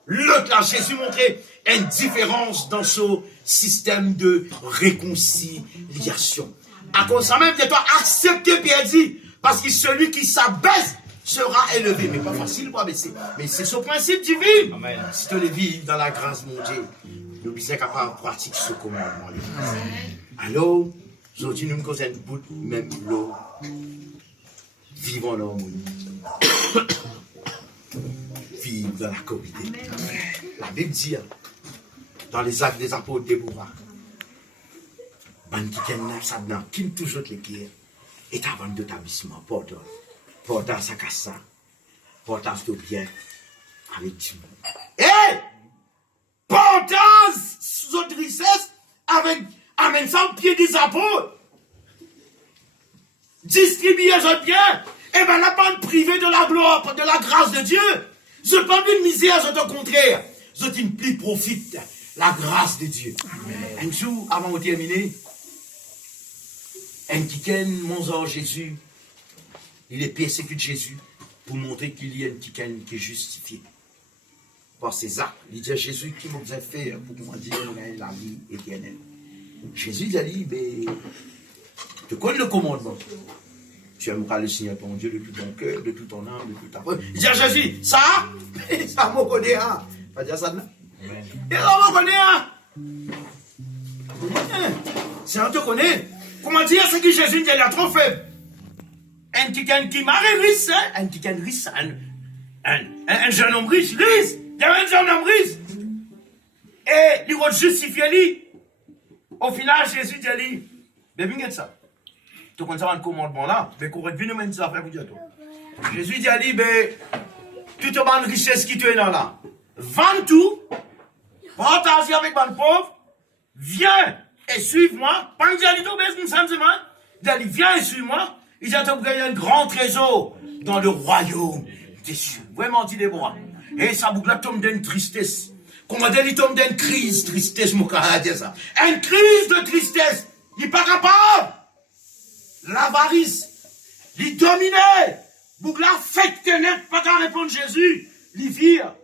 l'autre là, Jésus montrait une différence dans ce système de réconciliation. À cause de ça même, tu dois accepter perdu, parce que celui qui s'abaisse sera élevé. Mais pas facile pour abaisser. Mais c'est ce principe divin. Amen. Si tu le vis dans la grâce de Dieu, nous sommes capables de pratiquer ce commandement. Alors, aujourd'hui, nous nous un bout même l'eau. Vivons l'harmonie. Vivre dans la communauté. La Bible dit, dans les actes des apôtres de Boura, qui toujours les guerres, est avant d'établissement, portant sa casse, portant ce bien avec Dieu. Et portant sa tristesse avec amène ça au pied des apôtres, distribuer ce bien, et bien la bande privée de la gloire, de la grâce de Dieu. Je ne parle pas de misère, c'est au contraire. Je dis plus profite la grâce de Dieu. Un jour, avant de terminer, un tiken, mon ange Jésus, il est persécuté Jésus pour montrer qu'il y a un tiken qui est justifié par ses actes. Il dit à Jésus, qui m'a fait pour qu'on dise la vie éternelle. Jésus a dit, mais tu connais le commandement. Tu aimeras le Seigneur ton Dieu de tout ton cœur, de tout ton âme, de toute ta foi. Il dit à Jésus, ça me connaît, hein. Pas dire ça, non? Et on me connaît, hein. Si on te connaît, comment dire, c'est que Jésus dit, il est trop faible. Un tiken qui m'a riche, un tiken riche, un jeune homme riche, riche. Il y avait un jeune homme riche. Et il va justifier lui. Au final, Jésus dit, mais bien ça. Tu connais un commandement là, mais qu'on va venir mettre ça après vous dire toi. Jésus dit à lui, mais toute bonne richesse qui te est là, vends tout, partage avec mon pauvre, viens et suive-moi. Pas que j'ai dit tout, mais il a dit, viens et suis-moi. Il a gagné un grand trésor dans le royaume des cieux. Vraiment, dit des bois. Et ça boucle tombe d'une tristesse. Comment dire, il tombe d'une crise, tristesse, mon cas, dire ça. Une crise de tristesse. Il n'est pas capable. L'avarice, il dominait. Bougla fait ténèbres, pas qu'à répondre Jésus. Il vire.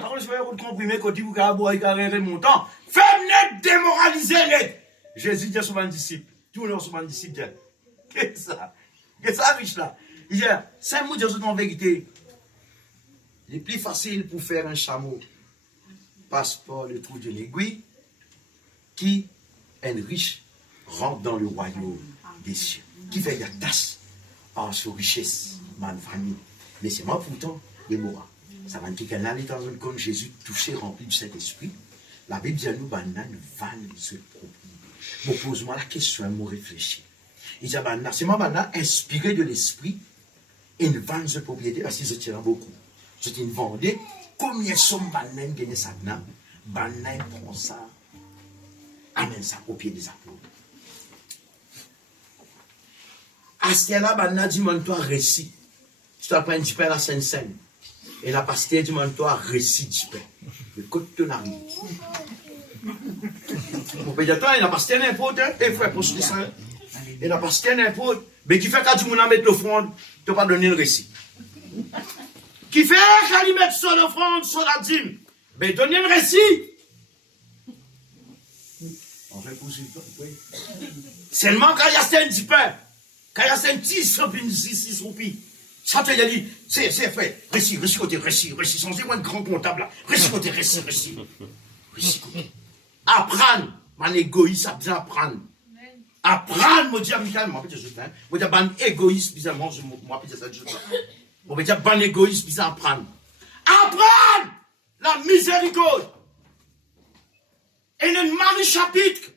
Par contre, je vais vous comprimer quand il vous a boire et mon temps. Fais net, démoraliser net. Jésus dit à son disciple. Tout le monde son disciple dit. Qu'est-ce que ça, riche là? Il dit, c'est moi, Jésus, en vérité. Il est plus facile pour faire un chameau passe par le trou de l'aiguille, qui est riche rentre dans le royaume des cieux. Qui fait la tasse en sa richesse, ma famille. Mais c'est moi pourtant, les mots. Ça va dire qu'elle allait dans une comme Jésus touché, rempli du Saint-Esprit. La Bible dit à nous, banane, vanne se proprie. Bon, pose-moi la question, moi réfléchir. Il dit, c'est moi, banane, inspiré de l'Esprit, et une vanne de propriété, parce que je tiens beaucoup. Je tiens une vendée, combien sont banane gagné ça, banane prend ça, amène ça au pied des apôtres. À ce là, banane dit, toi, récit. Tu t'apprends du pain à la Seine-Seine. Et la pasteur dit, toi, récit du pain. Le côté de ton ami. Pour payer toi, il a pasteur n'importe, et frère pour ça. Et la pasteur n'importe. Mais qui fait quand tu m'as mettre l'offrande, tu n'as pas donné le récit. Qui fait quand il met son offrande, son la dîme, mais donner le récit. On va poser le temps, seulement quand il y a un petit pain, quand il y a un petit 6 roupies, ça te dit, c'est fait, récit, côté, récit, sans dire un grand comptable là, récit, côté, récit. Apprendre, mon égoïste, ça bien apprendre. Apprendre, moi, dis à Michael, moi, je dis, moi, dis, ban égoïste, bizarrement, moi, je dis, moi, dis, ban égoïste, bizarre, apprendre. Apprendre la miséricorde. Et le Marie chapitre,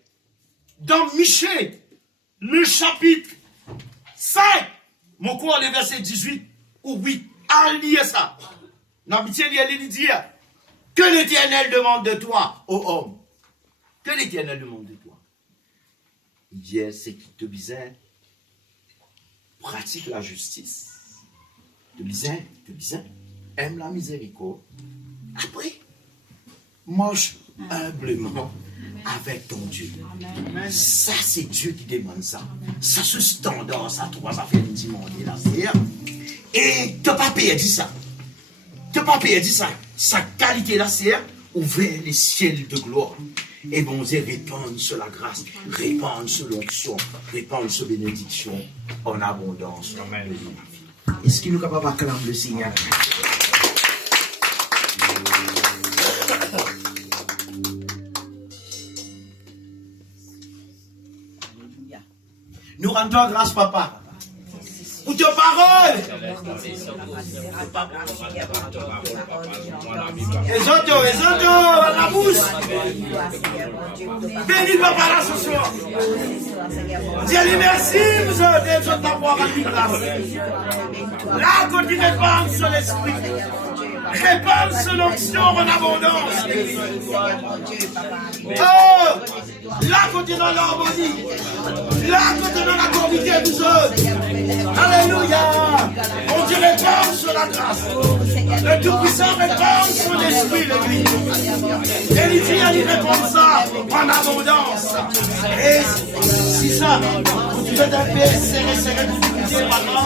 dans Michée, le chapitre 5, mon cours, le verset 18 ou 8, à lire ça. L'amitié, il dit, que l'Éternel demande de toi, ô homme. Que l'Éternel demande de toi. Il dit, c'est qui te disait, pratique la justice. Te disait, aime la miséricorde. Après, marche humblement avec ton Dieu. Amen. Ça, c'est Dieu qui demande ça. Ça, ce tendance à toi, ça fait une dimension là. Et tu n'as pas perdu ça. Tu n'as pas perdu ça. Sa qualité là, c'est ouvrir les ciels de gloire. Et bon Dieu, répandre sur la grâce, répandre sur l'onction, répandre sur bénédiction en abondance. Amen. Est-ce qu'il nous est capable d'acclamer le Seigneur? Nous rendons grâce, papa, pour tes paroles. Exonto, la bouche. Bénis papa là ce soir. Dis-lui merci, nous avons d'avoir rendu grâce. Là, quand il répand sur l'esprit, répand sur l'onction en abondance. Oh, là, quand il est dans l'harmonie, là, quand il est dans la conviction des autres. Alléluia. On dit répand sur la grâce. Le Tout-Puissant répand sur l'esprit, l'église. Et il dit, il répond ça en abondance. Et si ça, tu veux d'un paix serré, tu veux maintenant,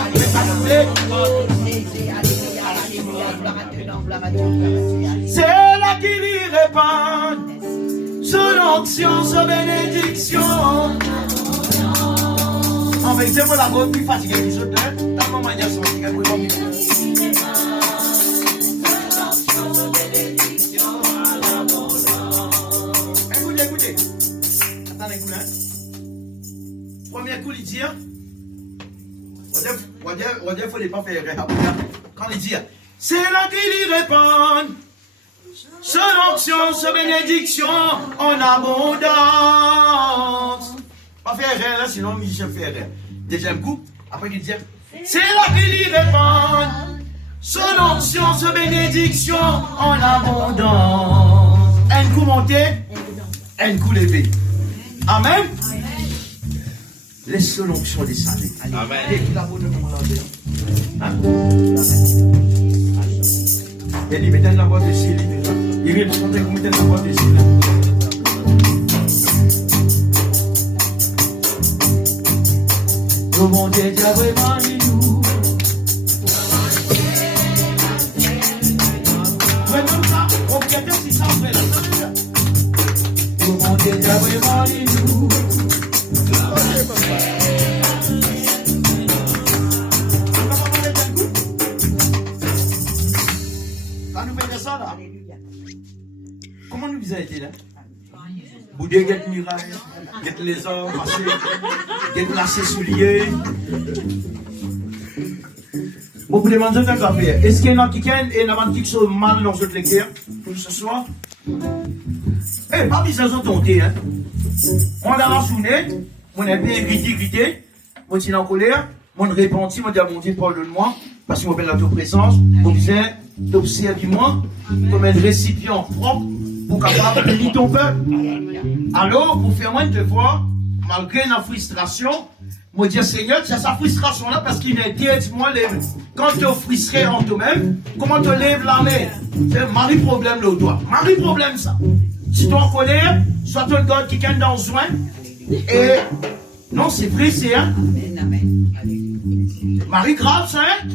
c'est là qu'il y répand son onction, son bénédiction. En fait, c'est moi la bonne plus fatiguée que les autres. T'as comment manière son fatigué pour dormir. Écoutez. Attendez, écoutez. Premier coup, il dit, on dit, il ne faut pas faire erreur. Quand il dit, c'est là qu'il y répond. Son onction, son bénédiction en abondance. Pas faire erreur, là, sinon Michel fait erreur. Deuxième coup, après il dit, c'est là qu'il y répond. Son onction, son bénédiction en abondance. Un coup monté, un coup levé. Amen. Laisse l'onction descendre. Amen. Et il mettait la voix de Syrie. Il vient de chanter comme il mettait la voix de Syrie. Oh mon Dieu, tu as vraiment dit nous. Vraiment ça, on perdait 600 frères. Oh mon Dieu, tu as vraiment dit nous. Comment Boudé get miraille, get les hommes, get placé souliers. Vous pouvez demander un café. Est-ce qu'il y en a qui sont mal dans cette lecture ce soir? Eh, pas besoin de tenter, hein. On a la sounette, on a bien grité, on est en colère, on repentit, on dit à mon Dieu, pardonne-moi, parce qu'on appelle la présence, on disait, d'observer-moi comme un récipient propre pour capable de bénir ton peuple. Alors, pour faire moins de fois, malgré la frustration, moi dire Seigneur, c'est sa frustration là parce qu'il m'a dit, dis-moi, quand tu es frustré en toi-même, comment tu lèves la main? C'est Marie problème là, toi. Marie problème ça. Si tu es en colère, soit tu donnes quelqu'un dans le soin. Et non, c'est vrai, c'est un. Marie grave, ça, hein?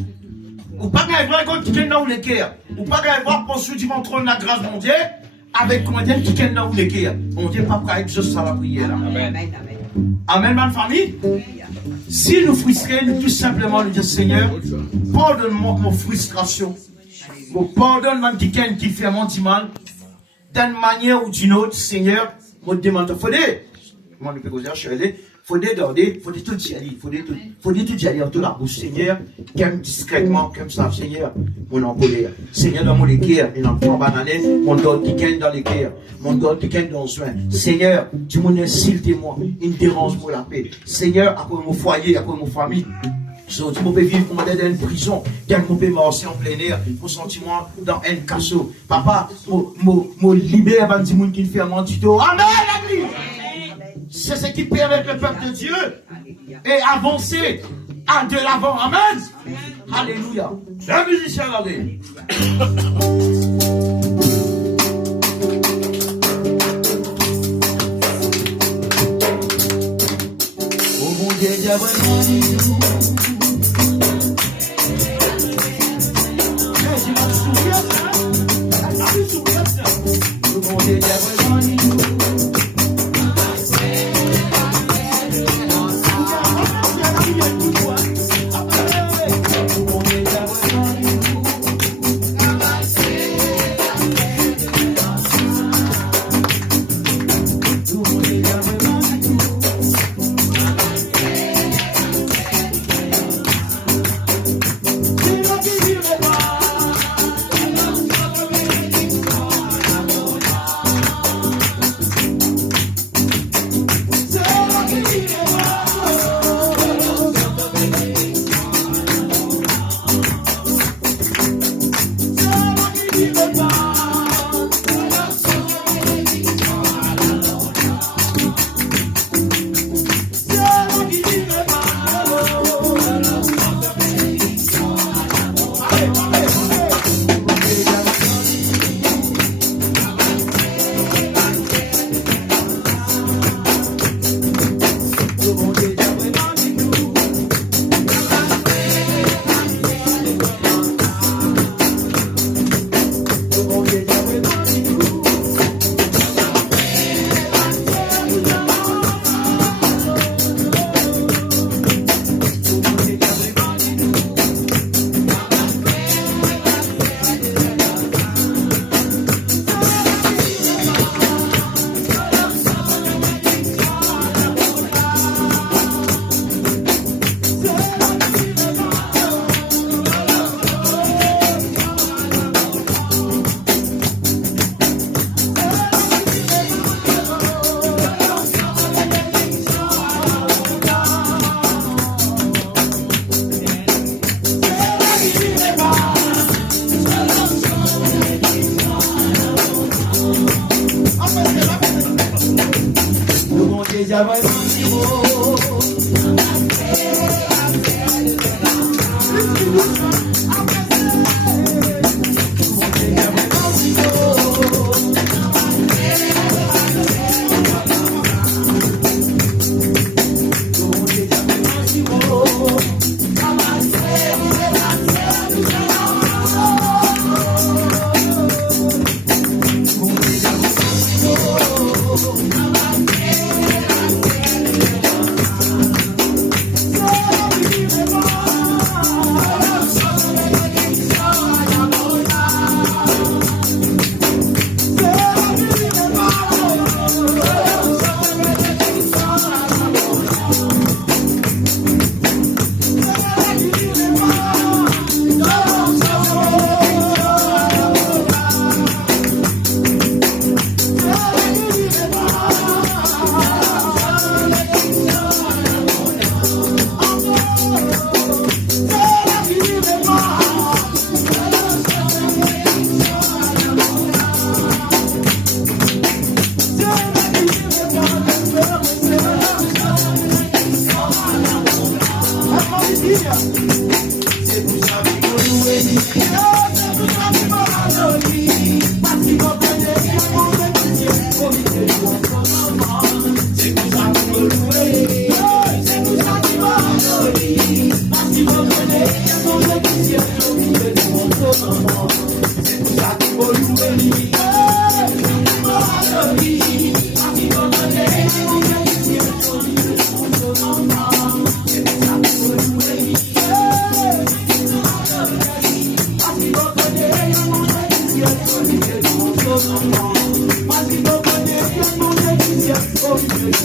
Ou pas qu'elle voit quand quelqu'un dans le cœur. Ou pas qu'elle voit pour ceux qui vont trôner la grâce de Dieu. Avec comment dire quelqu'un dans le cœur. On dit pas qu'elle juste ça la prière là. Amen. Amen, ma famille. Si nous frustrons, nous tout simplement nous disons Seigneur, pardonne-moi mon frustration. Pardonne-moi quelqu'un qui fait mon mal. D'une manière ou d'une autre, Seigneur, je te demande, il faut tout y aller, faut tout y aller en toute la bouche, Seigneur, comme discrètement, comme ça, Seigneur, mon en colère, Seigneur, dans mon équerre, et dans le banané, mon doigt qui gagne dans l'équerre, mon doigt qui gagne dans le soin, Seigneur, tu m'en insulte-moi, il me dérange pour la paix, Seigneur, après mon foyer, après mon famille, je peux vivre pour m'aider dans une prison, je peux marcher en plein air, pour sentir-moi dans un casseau. Papa, me libère avant de dire qui fait un mentito. Amen, l'Église! C'est ce qui permet le peuple de Dieu et avancer à de l'avant. Amen. Alléluia. La musicien, regardez. Oh mon Dieu, il y a vraiment du tout. Oh mon Dieu, il y a vraiment du tout.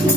Nous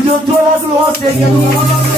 donnons toi la gloire, Seigneur. Nous rendons la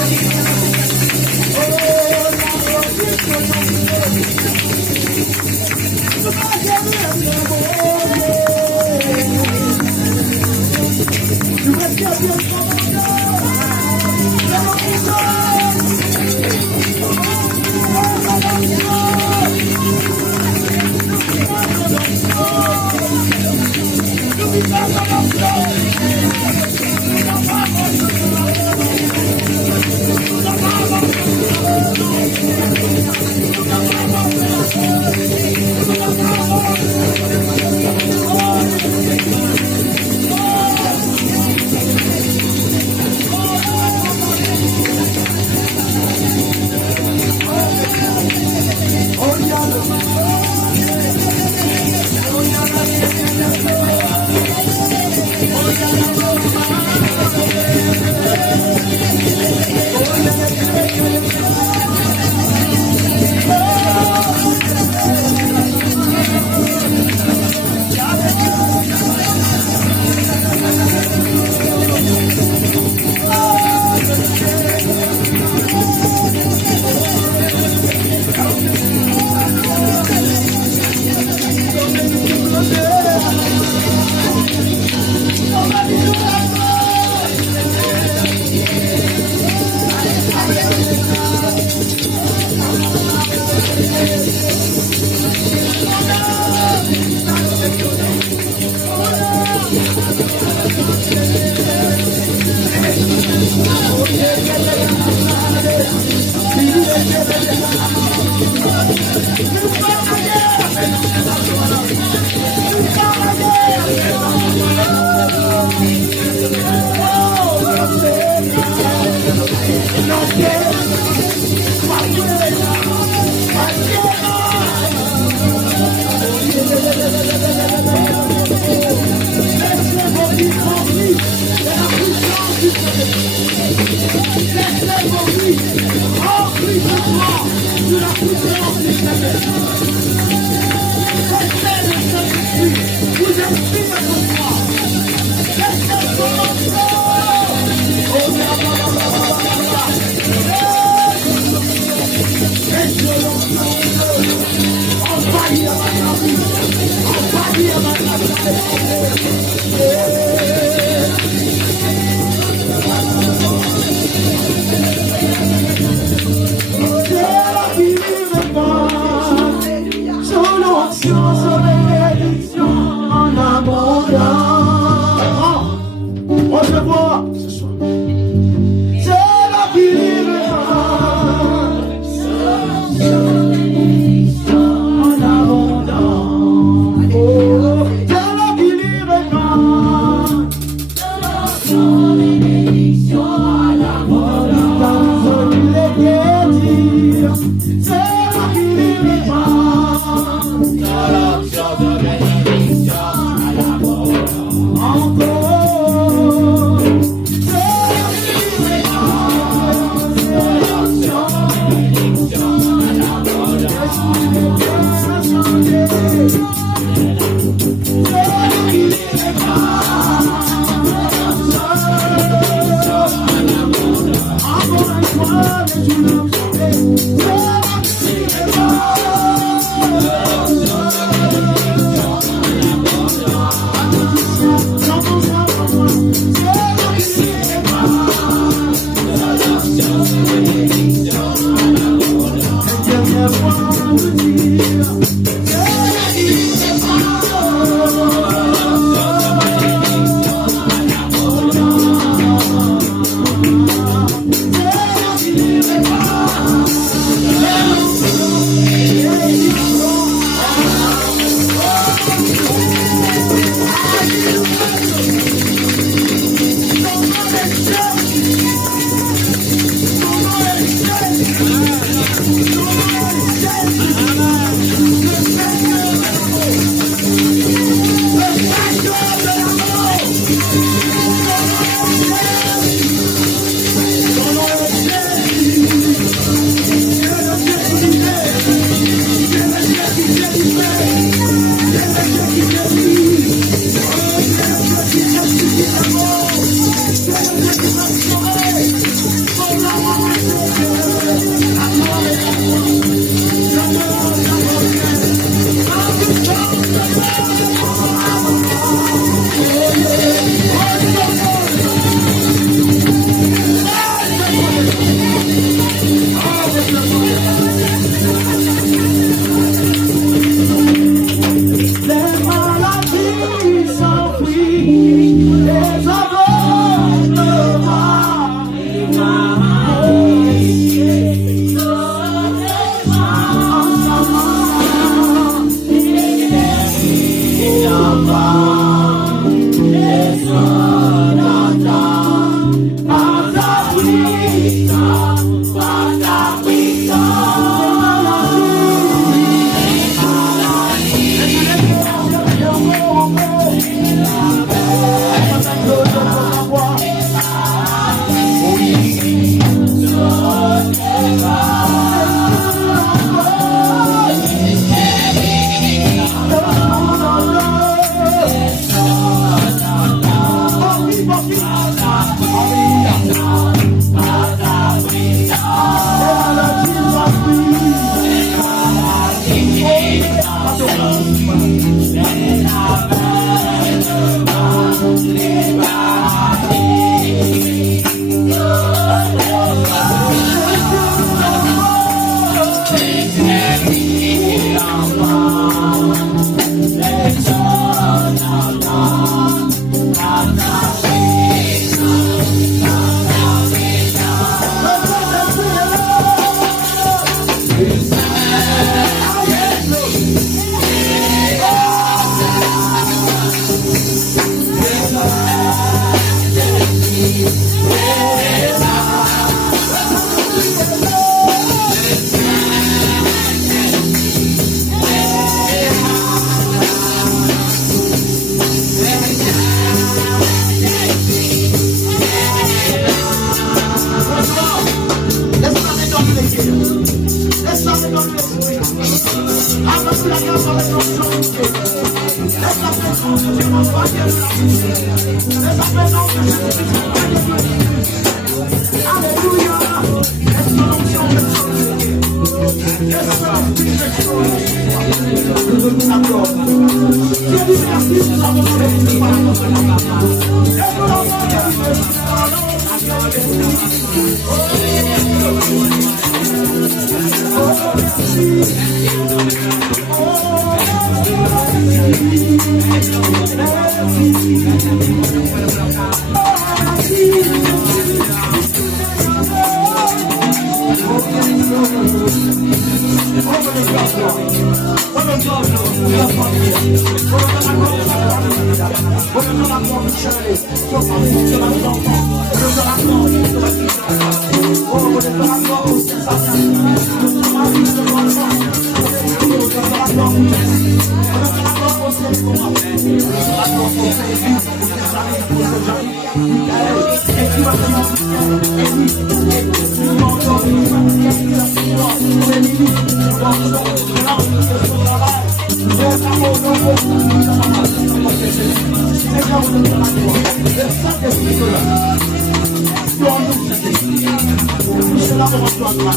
Michel la promotion de grâce.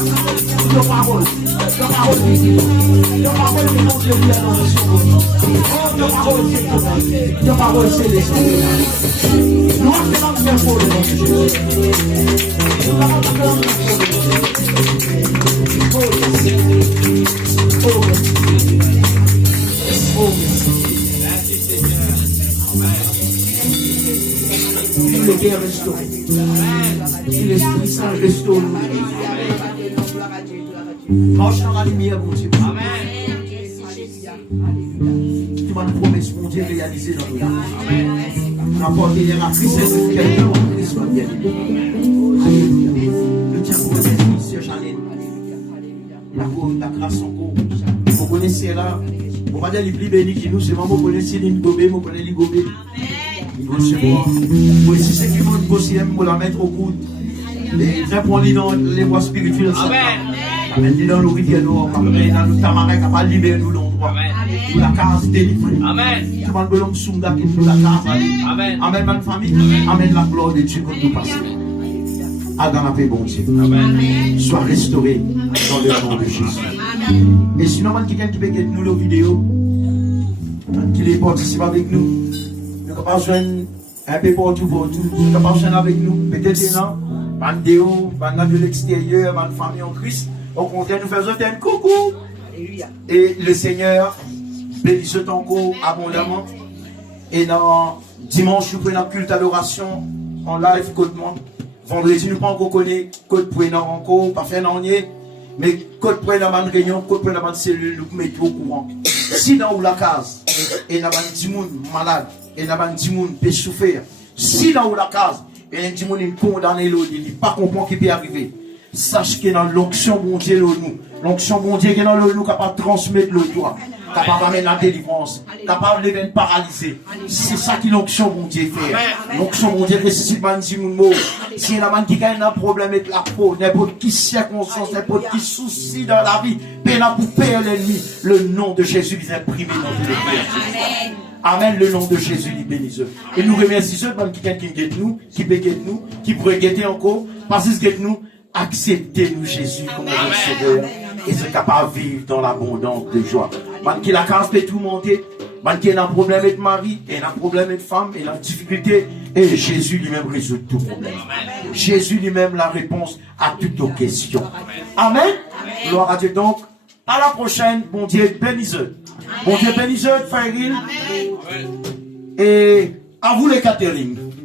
Your parole qui dit. Your parole qui montre le bien dans le second. Oh, your parole c'est tout. Your parole c'est l'esprit. Nous avons fait pour le nom de Jésus. Nous avons fait pour le nom de Jésus. Oh, oh, il est bien restauré. L'Esprit Saint restaure. Marche dans la lumière, mon Dieu. Tu m'as une promesse, mon Dieu, réalisée dans nos vies. Apporter les richesses de quelqu'un en Christ soit bien. Alléluia. Le tien pour le Sœur Janine. La grâce en cours. Vous connaissez là. On va dire les plus bénis qui nous, c'est moi, vous connaissez les gobés, vous connaissez les gobés. Il faut se voir. Pour si c'est qui vont négocier, pour la mettre au coude. Et très pour lui dans les voies spirituelles. Amen. Dans le rivière noire, dans le tamarin, qui va libérer nous l'endroit. Pour la case délivrée. Amen. Tout le monde veut l'homme qui nous la case. Amen. Amen, ma famille. Amen, la gloire de Dieu que nous passons. Adam la paix, bon Dieu. Amen. Soit restauré dans le nom de Jésus. Et sinon, quelqu'un qui peut gagner nous la vidéo, qui participe avec nous, nous ne pouvons pas joindre un peu partout, nous ne pouvons pas joindre avec nous. Peut-être non, Bandéo, de l'extérieur, ma famille en Christ. Au contraire, nous faisons un coucou. Et le Seigneur bénisse ton corps abondamment. Et dans dimanche, nous prenons culte adoration en live, côte monde. Vendredi, nous ne pouvons pas encore connaître côte prenons encore, pas faire non. Mais côte prenons dans une réunion, côte prenons dans une cellule, nous mettons au courant. Si dans la case, et dans un petit monde malade, et dans un petit monde peut souffrir, si dans la case, et un petit monde est condamné, il n'est pas comprendre ce qui peut arriver. Sache que dans l'onction bon Dieu, l'onction bon Dieu qui est dans le nous, capable de transmettre le doigt, capable d'amener la délivrance, capable de l'événement paralysé. C'est ça qui l'onction bon Dieu fait. L'onction bon Dieu ressuscite man si moun mot. Si la man qui gagne un problème avec la peau, n'importe qui circonstance, n'importe qui souci dans la vie, peine pour perdre l'ennemi, le nom de Jésus est imprimé dans tout le cœur. Amen, le nom de Jésus est béni. Et nous remercions ceux qui guettent nous, qui peut guetter nous, qui pourraient guetter encore, parce qu'ils guettent nous. Acceptez-nous Jésus comme notre Sauveur et c'est capable de vivre dans l'abondance de joie. Man qui la case peut tout monter, man qui a un problème avec mari, et un problème avec femme, et la difficulté, et Jésus lui-même résout tout problème. Jésus lui-même la réponse à toutes nos questions. Amen. Gloire à Dieu. Donc, à la prochaine, bon Dieu bénisse. Bon Dieu bénisse, frère. Et à vous les Catherine.